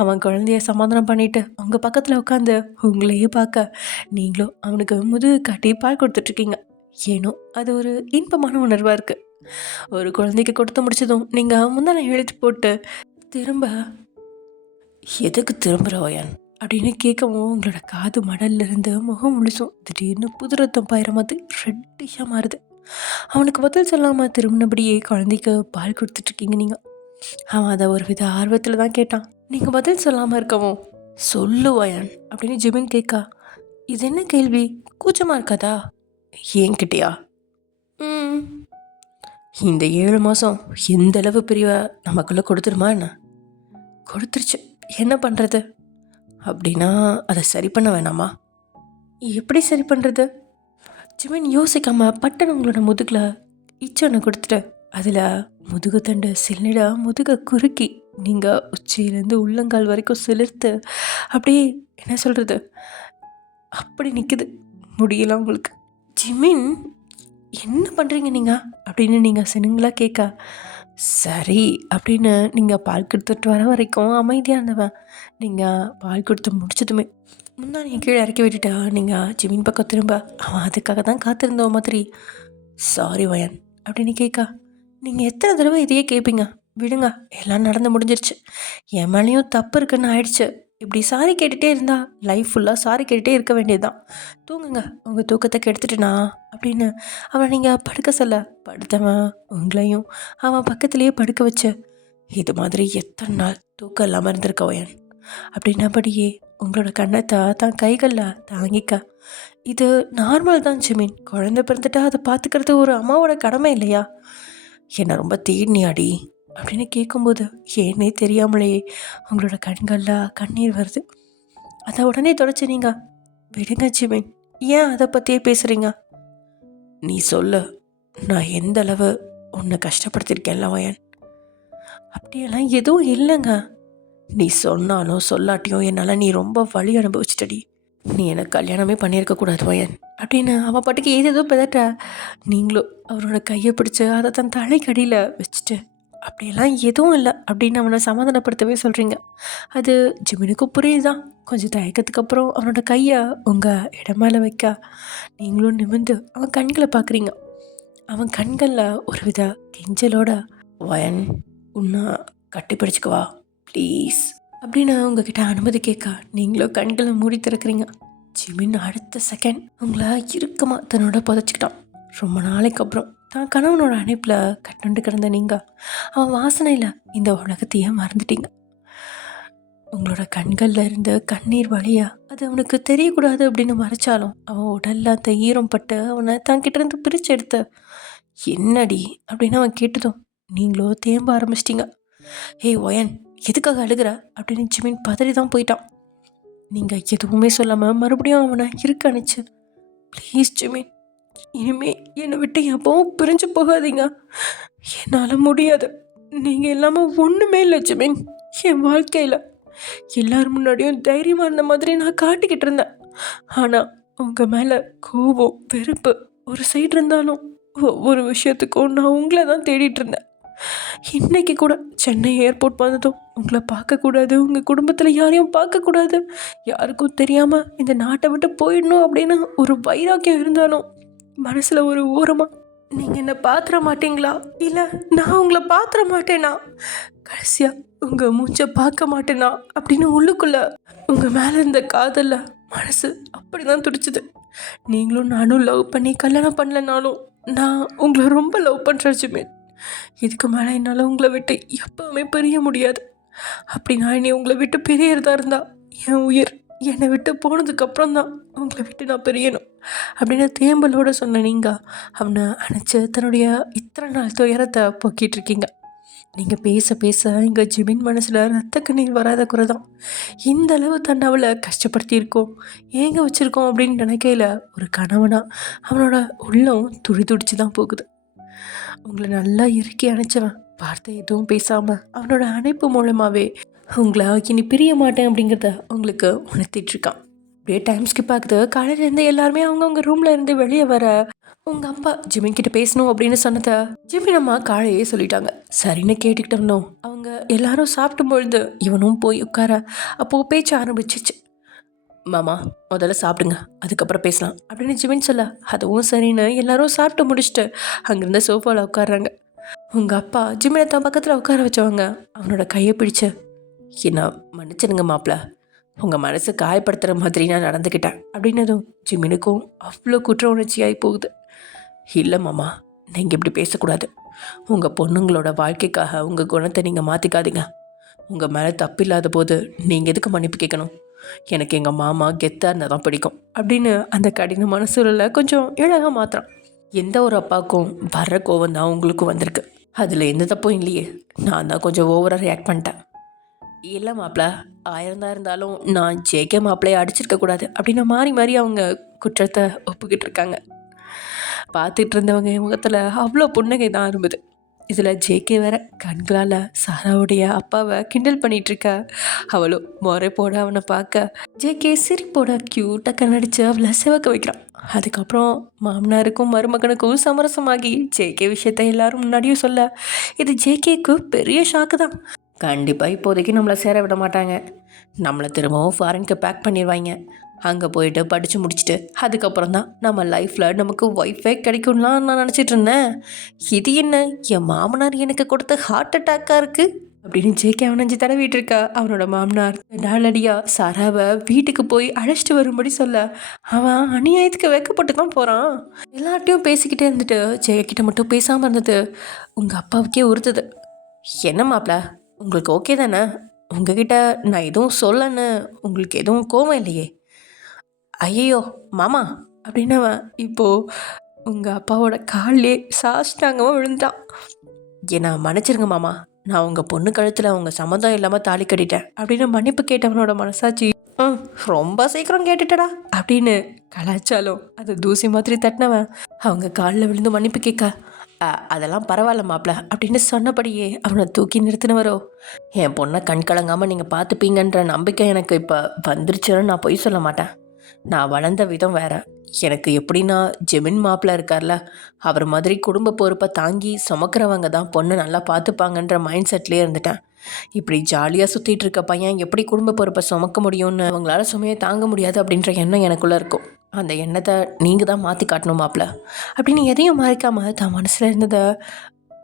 அவன் குழந்தைய சமாதானம் பண்ணிட்டு உங்கள் பக்கத்தில் உட்காந்து உங்களையே பார்க்க நீங்களும் அவனுக்கு முதுகு காட்டி பால் கொடுத்துட்ருக்கீங்க. ஏனோ அது ஒரு இன்பமான உணர்வாக இருக்குது. ஒரு குழந்தைக்கு கொடுத்து முடிச்சதும் நீங்கள் முந்தானை எழுதி போட்டு திரும்ப எதுக்கு திரும்புகிற ஓயன் அப்படின்னு கேட்கவும் உங்களோட காது மடல்லிருந்து முகம் முழுசும் திடீர்னு புது ரத்தம் பாயிற மாதிரி ரெட்டிஷாக மாறுது. அவனுக்கு பதில் சொல்லாமல் திரும்பினபடியே குழந்தைக்கு பால் கொடுத்துட்ருக்கீங்க நீங்கள். அவன் அதை ஒரு வித ஆர்வத்தில் தான் கேட்டான். நீங்கள் பதில் சொல்லாமல் இருக்கவும் சொல்லுவாயன் அப்படின்னு ஜிமின் கேட்கா. இது என்ன கேள்வி, கூச்சமாக இருக்காதா? ஏன்கிட்டயா? இந்த 7 மாதம் எந்த அளவு பிரிவை நமக்குள்ளே கொடுத்துருமா என்ன? கொடுத்துருச்சு, என்ன பண்ணுறது? அப்படின்னா அதை சரி பண்ண வேணாமா? எப்படி சரி பண்ணுறது? ஜிமின் யோசிக்காமல் பட்டன் உங்களோட முதுகில் இச்சொன்று கொடுத்துட்டு அதில் முதுகு தண்டு சில்லிட முதுகை குறுக்கி நீங்கள் உச்சியிலேருந்து உள்ளங்கால் வரைக்கும் சிலிர்த்து அப்படியே என்ன சொல்கிறது அப்படி நிற்குது முடியலாம் உங்களுக்கு. ஜிமின், என்ன பண்ணுறீங்க நீங்கள் அப்படின்னு நீங்கள் சினுங்களாக கேட்க, சரி அப்படின்னு நீங்கள் பால் கொடுத்துட்டு வர வரைக்கும் அமைதியாக இருந்தவன் நீங்கள் பால் கொடுத்து முடிச்சதுமே முன்னாடி கீழே இறக்கி விட்டுட்டா நீங்கள் ஜிமின் பக்கம் திரும்ப அவன் அதுக்காக தான் காத்திருந்த மாதிரி, சாரி வயன் அப்படின்னு கேட்க, நீங்கள் எத்தனை தடவை இதையே கேட்பீங்க? விடுங்க, எல்லாம் நடந்து முடிஞ்சிருச்சு, என் மேலேயும் தப்பு இருக்குன்னு ஆயிடுச்சு. இப்படி சாரி கேட்டுகிட்டே இருந்தா லைஃப் ஃபுல்லாக சாரி கேட்டுகிட்டே இருக்க வேண்டியதுதான். தூங்குங்க, உங்கள் தூக்கத்தை கெடுத்துட்டுனா அப்படின்னு அவன் நீங்கள் படுக்க சொல்ல படுத்தவன் உங்களையும் அவன் பக்கத்துலேயே படுக்க வச்ச. இது மாதிரி எத்தனை நாள் தூக்கம் இல்லாமல் இருந்திருக்க வயன் அப்படின்னபடியே உங்களோட கண்ணத்தை தான் கைகளில் தாங்கிக்க. இது நார்மல் தான் ஜிமின், குழந்தை பிறந்துட்டா அதை பார்த்துக்கிறது ஒரு அம்மாவோட கடமை இல்லையா? என்னை ரொம்ப தேடினியாடி அப்படின்னு கேட்கும்போது ஏன்னே தெரியாமலேயே உங்களோட கண்களில் கண்ணீர் வருது. அதை உடனே தொடச்சி நீங்கள் விடுங்க ஜிமின், ஏன் அதை பற்றியே பேசுகிறீங்க? நீ சொல்லு, நான் எந்த அளவு உன்னை கஷ்டப்படுத்திருக்கேன்ல வயன்? அப்படியெல்லாம் எதுவும் இல்லைங்க. நீ சொன்னாலும் சொல்லாட்டியும் என்னால் நீ ரொம்ப வலி அனுபவிச்சிட்டடி. நீ எனக்கு கல்யாணமே பண்ணியிருக்கக்கூடாது வயன் அப்படின்னு அவன் பாட்டுக்கு ஏதேதோ பிதட்ட, நீங்களும் அவரோட கையை பிடிச்சி அதை தன் தலைக்கடியில் வச்சுட்டு அப்படியெல்லாம் எதுவும் இல்லை அப்படின்னு அவனை சமாதானப்படுத்தவே சொல்கிறீங்க. அது ஜிமினுக்கும் புரியுதான். கொஞ்சம் தயக்கத்துக்கு அப்புறம் அவனோட கையை உங்கள் இடம் மேலே வைக்க நீங்களும் நிமிர்ந்து அவன் கண்களை பார்க்குறீங்க. அவன் கண்களில் ஒரு வித கெஞ்சலோட, வயன் உன்னை கட்டி பிடிச்சிக்குவா ப்ளீஸ் அப்படின்னு உங்ககிட்ட அனுமதி கேட்க நீங்களும் கண்களை மூடி திறக்கிறீங்க. ஜிமின் அடுத்த செகண்ட் உங்களை இறுக்கமாக தன்னோட புதைச்சிக்கிட்டான். ரொம்ப நாளைக்கு அப்புறம் தான் கணவனோட அணைப்பில் கட்டுண்டு கிடந்த நீங்கள் அவன் வாசனையில் இந்த உலகத்தையே மறந்துட்டீங்க. உங்களோட கண்களில் இருந்த கண்ணீர் வழியா அது அவனுக்கு தெரியக்கூடாது அப்படின்னு மறைச்சாலும் அவன் உடல்ல அந்த ஈரம் பட்டு அவனை தான் கிட்ட இருந்து பிரித்து எடுத்த. என்னடி அப்படின்னு அவன் கேட்டதும் நீங்களோ தேம்ப ஆரம்பிச்சிட்டிங்க. ஏய் ஒயன், எதுக்காக அழுகிற அப்படின்னு ஜிமின் பதறி தான் போயிட்டான். நீங்கள் எதுவுமே சொல்லாமல் மறுபடியும் அவனை இருக்க அனுச்சு. ப்ளீஸ் ஜிமின், இனிமே என்னை விட்டு எப்பவும் பிரிஞ்சு போகாதீங்க, என்னால் முடியாது. நீங்கள் இல்லாமல் ஒன்றுமே இல்லை ஜிமின். என் வாழ்க்கையில் எல்லாரும் முன்னாடியும் தைரியமாக இருந்த மாதிரி நான் காட்டிக்கிட்டு இருந்தேன். ஆனால் உங்கள் மேலே கோபம் வெறுப்பு ஒரு சைடு இருந்தாலும் ஒவ்வொரு விஷயத்துக்கும் நான் உங்களை தான் தேடிட்டு இருந்தேன். இன்னைக்கு கூட சென்னை ஏர்போர்ட் வந்ததும் உங்களை பார்க்கக்கூடாது, உங்கள் குடும்பத்தில் யாரையும் பார்க்கக்கூடாது, யாருக்கும் தெரியாமல் இந்த நாட்டை விட்டு போயிடணும் அப்படின்னு ஒரு வைராக்கியம் இருந்தாலும் மனசில் ஒரு ஓரமாக நீங்கள் என்னை பார்த்துட மாட்டீங்களா, இல்லை நான் உங்களை பார்த்துட மாட்டேனா, கடைசியாக உங்கள் மூச்சை பார்க்க மாட்டேனா அப்படின்னு உள்ளுக்குள்ளே உங்கள் மேலே இருந்த காதலில் மனசு அப்படி தான் துடிச்சுது. நீங்களும் நானும் லவ் பண்ணி கல்யாணம் பண்ணலனாலும் நான் உங்களை ரொம்ப லவ் பண்ணுறேன் ஜிமின். இதுக்கு மேலே என்னால் உங்களை விட்டு எப்போவுமே பிரிய முடியாது. அப்படி நான் இனி உங்களை விட்டு பிரியறதா இருந்தா என் உயிர் என்னை விட்டு போனதுக்கப்புறம் தான் உங்களை விட்டு நான் பிரியணும் அப்படின்னு தேம்பலோடு சொன்ன நீங்கள் அவனை அணைச்சி தன்னுடைய இத்தனை நாள் துயரத்தை போக்கிட்டு இருக்கீங்க. நீங்கள் பேச பேச இங்கே ஜிமின் மனசில் ரத்த கண்ணீர் வராத குறை தான். இந்த அளவு தன்னை அவளை கஷ்டப்படுத்தியிருக்கோம், ஏங்க வச்சுருக்கோம் அப்படின்னு நினைக்கையில் ஒரு கணவனாக அவனோட உள்ளம் துடி துடிச்சு தான் போகுது. உங்களை நல்லா இறுக்கி அணைச்சவன் வார்த்தை எதுவும் பேசாமல் அவனோட அணைப்பு மூலமாகவே உங்களை இனி பிரிய மாட்டேன் அப்படிங்கிறத உங்களுக்கு உணர்த்திட்டுருக்கான். அப்படியே டைம் ஸ்கிப் ஆகுது. காலையிலேருந்து எல்லாருமே அவங்கவுங்க ரூமில் இருந்து வெளியே வர உங்கள் அப்பா ஜிமின் கிட்ட பேசணும் அப்படின்னு சொன்னதை ஜிமின் அம்மா காலையே சொல்லிட்டாங்க. சரின்னு கேட்டுக்கிட்டு இருந்தோம். அவங்க எல்லாரும் சாப்பிடும் பொழுது இவனும் போய் உட்கார அப்போது பேச்ச ஆரம்பிச்சிச்சு. மாமா முதல்ல சாப்பிடுங்க, அதுக்கப்புறம் பேசலாம் அப்படின்னு ஜிமின் சொல்ல அதுவும் சரின்னு எல்லாரும் சாப்பிட்டு முடிச்சுட்டு அங்கேருந்து சோஃபாவில் உட்காடுறாங்க. உங்கள் அப்பா ஜிமினை தான் பக்கத்தில் உட்கார வச்சவங்க அவனோட கையை பிடிச்சு, என்ன மன்னிச்சிடுங்க மாப்பிள்ள, உங்கள் மனசு காயப்படுத்துகிற மாதிரி நான் நடந்துக்கிட்டேன் அப்படின்னதும் ஜிமினுக்கும் அவ்வளோ குற்ற உணர்ச்சியாகி போகுது. இல்லை மாமா, நீங்கள் இப்படி பேசக்கூடாது. உங்கள் பொண்ணுங்களோட வாழ்க்கைக்காக உங்கள் குணத்தை நீங்கள் மாற்றிக்காதீங்க. உங்கள் மேலே தப்பு இல்லாத போது நீங்கள் எதுக்கு மன்னிப்பு கேட்கணும்? எனக்கு எங்கள் மாமா கெத்தாக இருந்தால் தான் பிடிக்கும் அப்படின்னு அந்த கடினமான சூழலை கொஞ்சம் இழகாக மாற்றுறான். எந்த ஒரு அப்பாவுக்கும் வர்ற கோவம் தான் உங்களுக்கும் வந்திருக்கு. அதில் எந்த தப்பும் இல்லையே. நான் தான் கொஞ்சம் ஓவராக ரியாக்ட் பண்ணிட்டேன். இல்லை மாப்பிள்ள, ஆயிரம் தான் இருந்தாலும் நான் ஜேகே மாப்பிள்ளையை அடிச்சிருக்க கூடாது அப்படின்னு மாறி மாறி அவங்க குற்றத்தை ஒப்புக்கிட்டு இருக்காங்க. பார்த்துட்டு இருந்தவங்க முகத்தில் அவ்வளோ புன்னகை தான் இருந்தது. இதில் ஜேகே வேற கண்களால் சாராவுடைய அப்பாவை கிண்டல் பண்ணிகிட்ருக்கா. அவளும் முறை போட அவனை பார்க்க ஜேகே சிரிப்போட க்யூட்டாக கண்ணடிச்சு அவளை சிவக்க வைக்கிறான். அதுக்கப்புறம் மாமனாருக்கும் மருமகனுக்கும் சமரசமாகி ஜேகே விஷயத்தை எல்லாரும் முன்னாடியும் சொல்ல இது ஜேகேக்கு பெரிய ஷாக்கு தான். கண்டிப்பாக இப்போதைக்கு நம்மளை சேர விட மாட்டாங்க. நம்மளை திரும்பவும் ஃபாரினுக்கு பேக் பண்ணிடுவாங்க. அங்கே போயிட்டு படித்து முடிச்சுட்டு அதுக்கப்புறம் தான் நம்ம லைஃப்பில் நமக்கு ஒய்ஃபே கிடைக்கும்லாம் நான் நினச்சிட்டு இருந்தேன். இது என்ன, என் மாமனார் எனக்கு கொடுத்த ஹார்ட் அட்டாக்காக இருக்குது அப்படின்னு ஜேகே அவன் நெஞ்சு தடவிட்டு இருக்கா. அவனோட மாமனார் டாலடியா சாராவை வீட்டுக்கு போய் அழைச்சிட்டு வரும்படி சொல்ல அவன் அநியாயத்துக்கு வைக்கப்பட்டு தான் போகிறான். எல்லார்ட்டையும் பேசிக்கிட்டே இருந்துட்டு ஜெய கிட்ட மட்டும் பேசாமல் இருந்தது உங்கள் அப்பாவுக்கே உறுத்துது. என்ன மாப்பிள்ள, உங்களுக்கு ஓகே தானே? உங்ககிட்ட நான் எதுவும் சொல்லன்னு உங்களுக்கு எதுவும் கோவம் இல்லையே? ஐயோ மாமா அப்படின்னவன் இப்போது உங்கள் அப்பாவோட காலிலே சாஷ்டாங்கமாக விழுந்தான். ஏன்னா மன்னிச்சிருங்க மாமா, நான் உங்கள் பொண்ணு கழுத்தில் உங்கள் சம்மந்தம் இல்லாமல் தாலி கட்டிட்டேன் அப்படின்னு மன்னிப்பு கேட்டவனோட மனசாட்சி ரொம்ப சீக்கிரம் கேட்டுட்டடா அப்படின்னு கலாச்சாலும் அது தூசி மாதிரி தட்டினவன் அவங்க காலில் விழுந்து மன்னிப்பு கேட்க அதெல்லாம் பரவாயில்ல மாப்பிள்ள அப்படின்னு சொன்னபடியே அவனை தூக்கி நிறுத்தினவரோ என் பொண்ணை கண் கலங்காமல் நீங்கள் பார்த்துப்பீங்கன்ற நம்பிக்கை எனக்கு இப்போ வந்துருச்சுன்னு நான் பொய் சொல்ல மாட்டேன். நான் வளர்ந்த விதம் வேறு. எனக்கு எப்படின்னா ஜெமின் மாப்பிள்ள இருக்கார்ல, அவர் மாதிரி குடும்ப பொறுப்பை தாங்கி சுமக்கிறவங்க தான் பொண்ணை நல்லா பார்த்துப்பாங்கன்ற மைண்ட் செட்லேயே இருந்துட்டேன். இப்படி ஜாலியாக சுற்றிட்டு இருக்க பையன் எப்படி குடும்ப பொறுப்பை சுமக்க முடியும்னு அவங்களால சுமையை தாங்க முடியாது அப்படின்ற எண்ணம் எனக்குள்ளே இருக்கும். அந்த எண்ணத்தை நீங்கள் தான் மாற்றி காட்டணும் மாப்பிள்ள அப்படின்னு எதையும் மறைக்காமல் தான் மனசில் இருந்ததை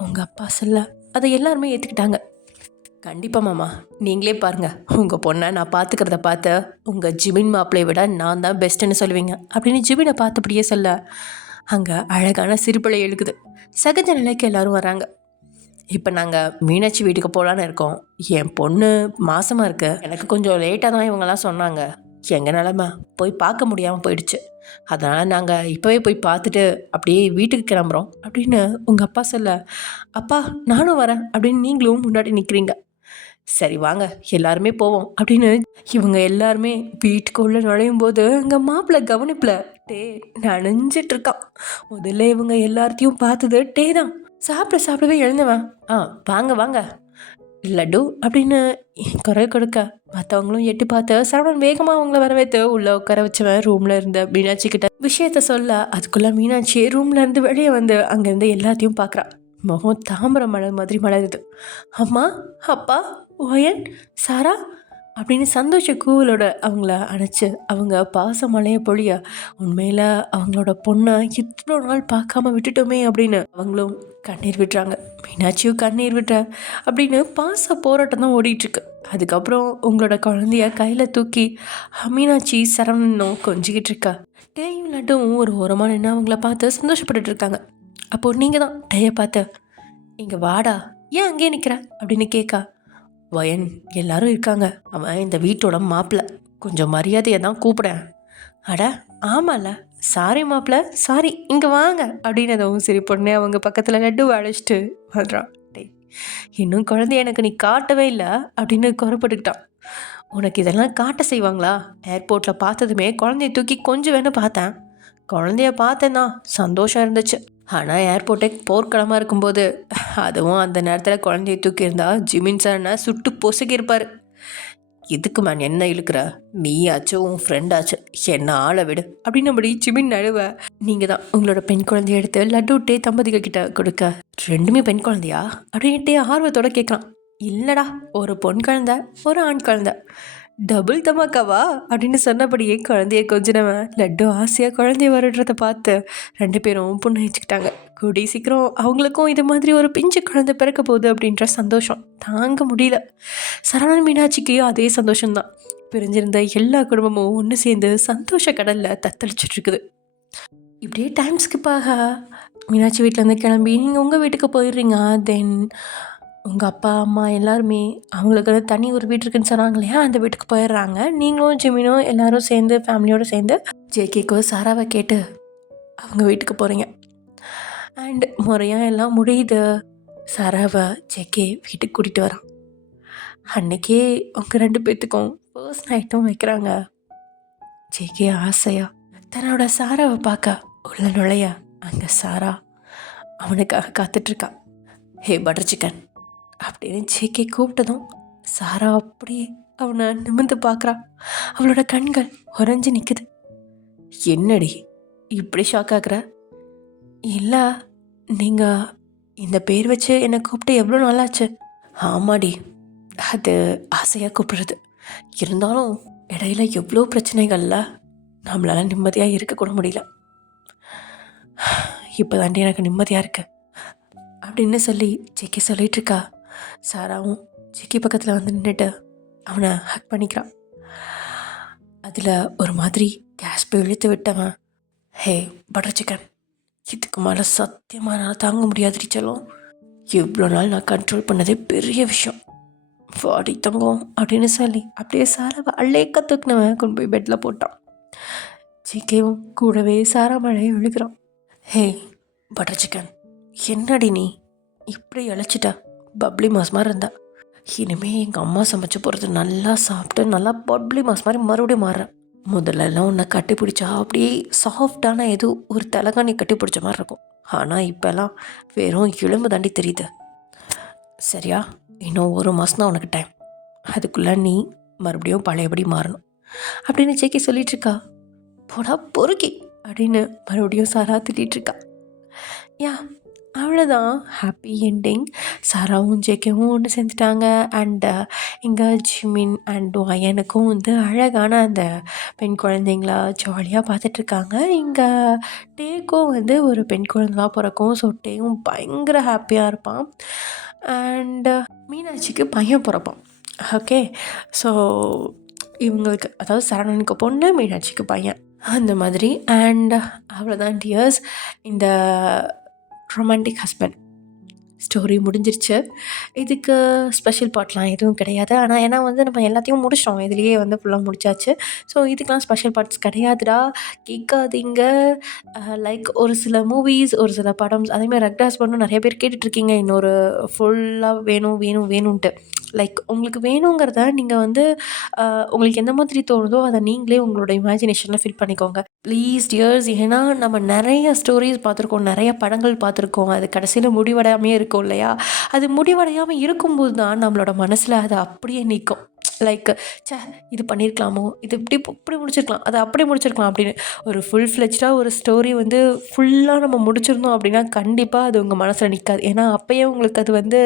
உங்கள் அப்பா சொல்ல அதை எல்லாருமே ஏற்றுக்கிட்டாங்க. கண்டிப்பாக மாமா, நீங்களே பாருங்கள், உங்கள் பொண்ணை நான் பார்த்துக்கிறத பார்த்து உங்கள் ஜிமின் மாப்பிள்ளையை விட நான் தான் பெஸ்ட்டுன்னு சொல்லுவீங்க அப்படின்னு ஜிமினை பார்த்தபடியே சொல்ல அங்கே அழகான சிறுபிள்ளை எழுக்குது. சகஜ நிலைக்கு எல்லோரும் வராங்க. இப்போ நாங்கள் மீனாட்சி வீட்டுக்கு போகலான்னு இருக்கோம். என் பொண்ணு மாசமாக இருக்கு. எனக்கு கொஞ்சம் லேட்டாக தான் இவங்கெல்லாம் சொன்னாங்க. எங்கள் நிலமை போய் பார்க்க முடியாமல் போயிடுச்சு. அதனால் நாங்கள் இப்போவே போய் பார்த்துட்டு அப்படியே வீட்டுக்கு கிளம்புறோம் அப்படின்னு உங்கள் அப்பா சொல்ல அப்பா நானும் வரேன் அப்படின்னு நீங்களும் முன்னாடி நிற்கிறீங்க. சரி வாங்க எல்லாருமே போவோம் அப்படின்னு இவங்க எல்லாருமே வீட்டுக்குள்ளே நுழையும் போது அங்கே மாப்பிள்ளை கவனிப்பில் டே நனைஞ்சிட்ருக்கான். முதல்ல இவங்க எல்லாத்தையும் பார்த்தது டே தான். சாப்பிடவே எழுந்தவன் வாங்க வாங்க லட்டு அப்படின்னு குரல் கொடுக்க மற்றவங்களும் எட்டி பார்த்து சரவணன் வேகமாக அவங்கள வரவேற்று உள்ளே உட்கார வச்சவன் ரூமில் இருந்த மீனாட்சி கிட்ட விஷயத்த சொல்ல அதுக்குள்ளே மீனாட்சி ரூமில் இருந்து வெளியே வந்து அங்கேருந்து எல்லாத்தையும் பார்க்குறான். முகம் தாமரை மலர் மாதிரி மலருது. அம்மா, அப்பா, ஒயன், சாரா அப்படின்னு சந்தோஷ கூவலோட அவங்கள அணைச்சி அவங்க பாசமலையை பொழிய உண்மையில் அவங்களோட பொண்ணை இவ்வளோ நாள் பார்க்காம விட்டுட்டோமே அப்படின்னு அவங்களும் கண்ணீர் விட்டுறாங்க. மீனாட்சியும் கண்ணீர் விட்டுற அப்படின்னு பாச போராட்டம் தான் ஓடிட்டுருக்கு. அதுக்கப்புறம் உங்களோட குழந்தைய கையில் தூக்கி மீனாட்சி சரவணனும் கொஞ்சிக்கிட்டு இருக்கா. டேயும் லட்டும் ஒரு ஓரமாக நின்று அவங்கள பார்த்து சந்தோஷப்பட்டுட்டு இருக்காங்க. அப்போது நீங்கள் தான் டேயை பார்த்து இங்கே வாடா, ஏன் அங்கேயே நிற்கிற அப்படின்னு கேட்கா. வயன் எல்லாரும் இருக்காங்க, அவன் இந்த வீட்டோட மாப்பிள்ளை, கொஞ்சம் மரியாதையை தான் கூப்பிடேன். அட ஆமாம்ல, சாரி மாப்பிள்ள, சாரி, இங்கே வாங்க அப்படின்னதும் சரி பொண்ணே அவங்க பக்கத்தில் லட்டு அழைச்சிட்டு வந்துடான். டேய் இன்னும் குழந்தைய எனக்கு நீ காட்டவே இல்லை அப்படின்னு குறைப்பட்டுக்கிட்டான். உனக்கு இதெல்லாம் காட்ட செய்வாங்களா? ஏர்போர்ட்டில் பார்த்ததுமே குழந்தைய தூக்கி கொஞ்சம் வேணும் பார்த்தேன். குழந்தைய பார்த்தேன்னா சந்தோஷம் இருந்துச்சு. ஆனால் ஏர்போர்ட்டே போர்க்களமாக இருக்கும்போது அதுவும் அந்த நேரத்தில் குழந்தைய தூக்கியிருந்தா ஜிமின் சார்னா சுட்டு பொசுக்கியிருப்பார். இதுக்கு மேன் என்ன இழுக்கிற, நீ ஆச்சும் உன் ஃப்ரெண்ட் ஆச்சு, என்ன ஆளை விடு அப்படின்னபடி ஜிமின் நழுவ நீங்கள் தான் உங்களோட பெண் குழந்தைய எடுத்து லட்டுட்டே தம்பதிகள் கிட்ட கொடுக்க ரெண்டுமே பெண் குழந்தையா அப்படின்ட்டே ஆர்வத்தோடு கேட்கலாம். இல்லைடா, ஒரு பொன் குழந்தை ஒரு ஆண் குழந்தை. டபுள் தமாக்காவா அப்படின்னு சொன்னபடியே குழந்தைய கொஞ்சினவன் லட்டு ஆசையாக குழந்தைய வருடுறத பார்த்து ரெண்டு பேரும் புன்னகிச்சுக்கிட்டாங்க. கூடி சீக்கிரம் அவங்களுக்கும் இது மாதிரி ஒரு பிஞ்சு குழந்தை பிறக்க போகுது அப்படின்ற சந்தோஷம் தாங்க முடியல. சரவணன் மீனாட்சிக்கு அதே சந்தோஷம்தான். பிரிஞ்சிருந்த எல்லா குடும்பமும் ஒன்று சேர்ந்து சந்தோஷ கடலில் தத்தளிச்சிட்ருக்குது. இப்படியே டைம் ஸ்கிப்பாக மீனாட்சி வீட்டிலேருந்து கிளம்பி நீங்கள் உங்கள் வீட்டுக்கு போயிடுறீங்க. தென் உங்கள் அப்பா அம்மா எல்லாருமே அவங்களுக்கு தனி ஒரு வீடு இருக்குன்னு சொன்னாங்க இல்லையா, அந்த வீட்டுக்கு போயிடுறாங்க. நீங்களும் ஜிமினும் எல்லோரும் சேர்ந்து ஃபேமிலியோடு சேர்ந்து ஜேகேக்கோ சாராவை கேட்டு அவங்க வீட்டுக்கு போகிறீங்க. அண்ட் முறையாக எல்லாம் முடியுது. சாராவை ஜேகே வீட்டுக்கு கூட்டிகிட்டு வரான். அன்னைக்கே அவங்க 2 பேர்த்துக்கும் ஃபர்ஸ்ட் நைட்டும் வைக்கிறாங்க. ஜேகே ஆசையா தன்னோட சாராவை பார்க்க உள்ள நுழைய அங்கே சாரா அவனுக்காக காத்துட்ருக்கா. ஹே பட்டர் சிக்கன் அப்படின்னு ஜேகே கூப்பிட்டதும் சாரா அப்படியே அவனை நிமிர்ந்து பார்க்குறா. அவளோட கண்கள் உறைஞ்சி நிற்குது. என்னடி இப்படி ஷாக் ஆகுற? இல்லை, நீங்கள் இந்த பேர் வச்சு என்னை கூப்பிட்டு எவ்வளோ நாளாச்சு? ஆமாடி, அது ஆசையாக கூப்பிடுறது. இருந்தாலும் இடையில எவ்வளோ பிரச்சனைகள்ல நம்மளால் நிம்மதியாக இருக்கக்கூட முடியல. இப்போ தாண்டி எனக்கு நிம்மதியாக இருக்கு அப்படின்னு சொல்லி ஜேகே சொல்லிகிட்ருக்கா. சாராவும் ஜேகே பக்கத்தில் வந்து நின்றுட்டு அவனை ஹக் பண்ணிக்கிறான். அதில் ஒரு மாதிரி கேஸ் போய் இழுத்து விட்டவன், ஹே பட்டர் சிக்கன், இதுக்கு மேலே சத்தியமாக என்னால் தாங்க முடியாது செல்லம். இவ்வளோ நாள் நான் கண்ட்ரோல் பண்ணதே பெரிய விஷயம். வாடி தங்கம் அப்படின்னு சொல்லி அப்படியே சாராவை அள்ளைக்க தூக்கினவன் கொண்டு போய் பெட்டில் போட்டான். ஜேகேவும் கூடவே சாரா மழையை விழுகிறான். ஹே பட்டர் சிக்கன், என்னடி நீ இப்படி இழைச்சிட்ட? பப்ளி மாஸ் மாதிரி இருந்தா. இனிமேல் எங்கள் அம்மா சமைச்சு போகிறது நல்லா சாப்பிட்டு நல்லா பப்ளி மாஸ் மாதிரி மறுபடியும் மாறுறேன். முதல்லலாம் உன்னை கட்டி பிடிச்சா அப்படியே சாஃப்டான ஏதோ ஒரு தலைகாணி கட்டி பிடிச்ச மாதிரி இருக்கும். ஆனால் இப்போல்லாம் வெறும் எலும்பு தாண்டி தெரியுது. சரியா, இன்னும் 1 மாதம் தான் உனக்கு டைம். அதுக்குள்ளே நீ மறுபடியும் பழையபடி மாறணும் அப்படின்னு ஜேகே சொல்லிகிட்ருக்கா. போடா பொறுக்கி அப்படின்னு மறுபடியும் சாரா திட்டிகிட்ருக்கா. யா, அவ்வளோதான், ஹாப்பி என்டிங். சாராவும் ஜேகேவும் ஒன்று சேர்ந்துட்டாங்க. அண்டு இங்கே ஜிமின் அண்ட் வயனுக்கும் வந்து அழகான அந்த பெண் குழந்தைங்களா ஜாலியாக பார்த்துட்ருக்காங்க. இங்கே டேக்கும் வந்து ஒரு பெண் குழந்தைலாம் பிறக்கும். ஸோ டேவும் பயங்கர ஹாப்பியாக இருப்பான். அண்டு மீனாட்சிக்கு பையன் பிறப்பான். ஓகே, ஸோ இவங்களுக்கு, அதாவது சரவணனுக்கு பொண்ணு, மீனாட்சிக்கு பையன், அந்த மாதிரி. அண்ட் அவ்வளோதான் டியர்ஸ், இந்த ரொமான்டிக் ஹஸ்பண்ட் ஸ்டோரி முடிஞ்சிருச்சு. இதுக்கு ஸ்பெஷல் பார்ட்லாம் எதுவும் கிடையாது. ஆனால் ஏன்னா வந்து நம்ம எல்லாத்தையும் முடிச்சிட்டோம், இதுலேயே வந்து ஃபுல்லாக முடிச்சாச்சு. ஸோ இதுக்கெலாம் ஸ்பெஷல் பார்ட்ஸ் கிடையாதுடா, கேட்காதீங்க. லைக் ஒரு சில மூவிஸ், ஒரு சில படம், அதேமாதிரி ரெட் ஹஸ்பண்டும் நிறைய பேர் கேட்டுட்ருக்கீங்க இன்னொரு ஃபுல்லாக வேணும் வேணும் வேணும்ன்ட்டு. லைக் உங்களுக்கு வேணுங்கிறத நீங்கள் வந்து உங்களுக்கு எந்த மாதிரி தோணுதோ அதை நீங்களே உங்களோட இமேஜினேஷனில் ஃபில் பண்ணிக்கோங்க ப்ளீஸ் டியர்ஸ். ஏன்னா நம்ம நிறைய ஸ்டோரிஸ் பார்த்துருக்கோம், நிறைய படங்கள் பார்த்துருக்கோம். அது கடைசியில் முடிவடையாமே இருக்கும் இல்லையா? அது முடிவடையாமல் இருக்கும்போது தான் நம்மளோட மனசில் அது அப்படியே நிற்கும். லைக் இது பண்ணியிருக்கலாமோ, இது இப்படி முடிச்சிருக்கலாம், அதை அப்படி முடிச்சிருக்கலாம் அப்படின்னு. ஒரு ஃபுல் ஃப்ளெஜ்டாக ஒரு ஸ்டோரி வந்து ஃபுல்லாக நம்ம முடிச்சிருந்தோம் அப்படின்னா கண்டிப்பாக அது உங்கள் மனசில் நிற்காது. ஏன்னா அப்போயே உங்களுக்கு அது வந்து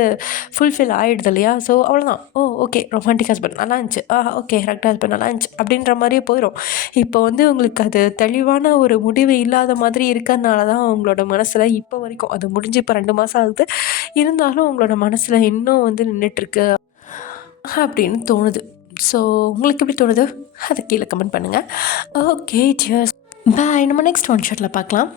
ஃபுல்ஃபில் ஆகிடுது இல்லையா? ஸோ அவ்வளோதான். ஓகே, ரொமான்டிக் ஹஸ்பண்ட் நல்லா இருந்துச்சு, ஓகே ரெட் ஹஸ்பண்ட் நல்லா இருந்துச்சு அப்படின்ற மாதிரியே போயிடும். இப்போ வந்து உங்களுக்கு அது தெளிவான ஒரு முடிவு இல்லாத மாதிரி இருக்கிறதுனால தான் உங்களோட மனசில் இப்போ வரைக்கும், அது முடிஞ்சு இப்போ 2 மாதம் ஆகுது, இருந்தாலும் உங்களோட மனசில் இன்னும் வந்து நின்றுட்டுருக்கு அப்படின்னு தோணுது. ஸோ உங்களுக்கு எப்படி தோணுது அதை கீழே கமெண்ட் பண்ணுங்கள். ஓகே சியர்ஸ், பாய். நம்ம நெக்ஸ்ட் ஒன் ஷாட்டில் பார்க்கலாம்.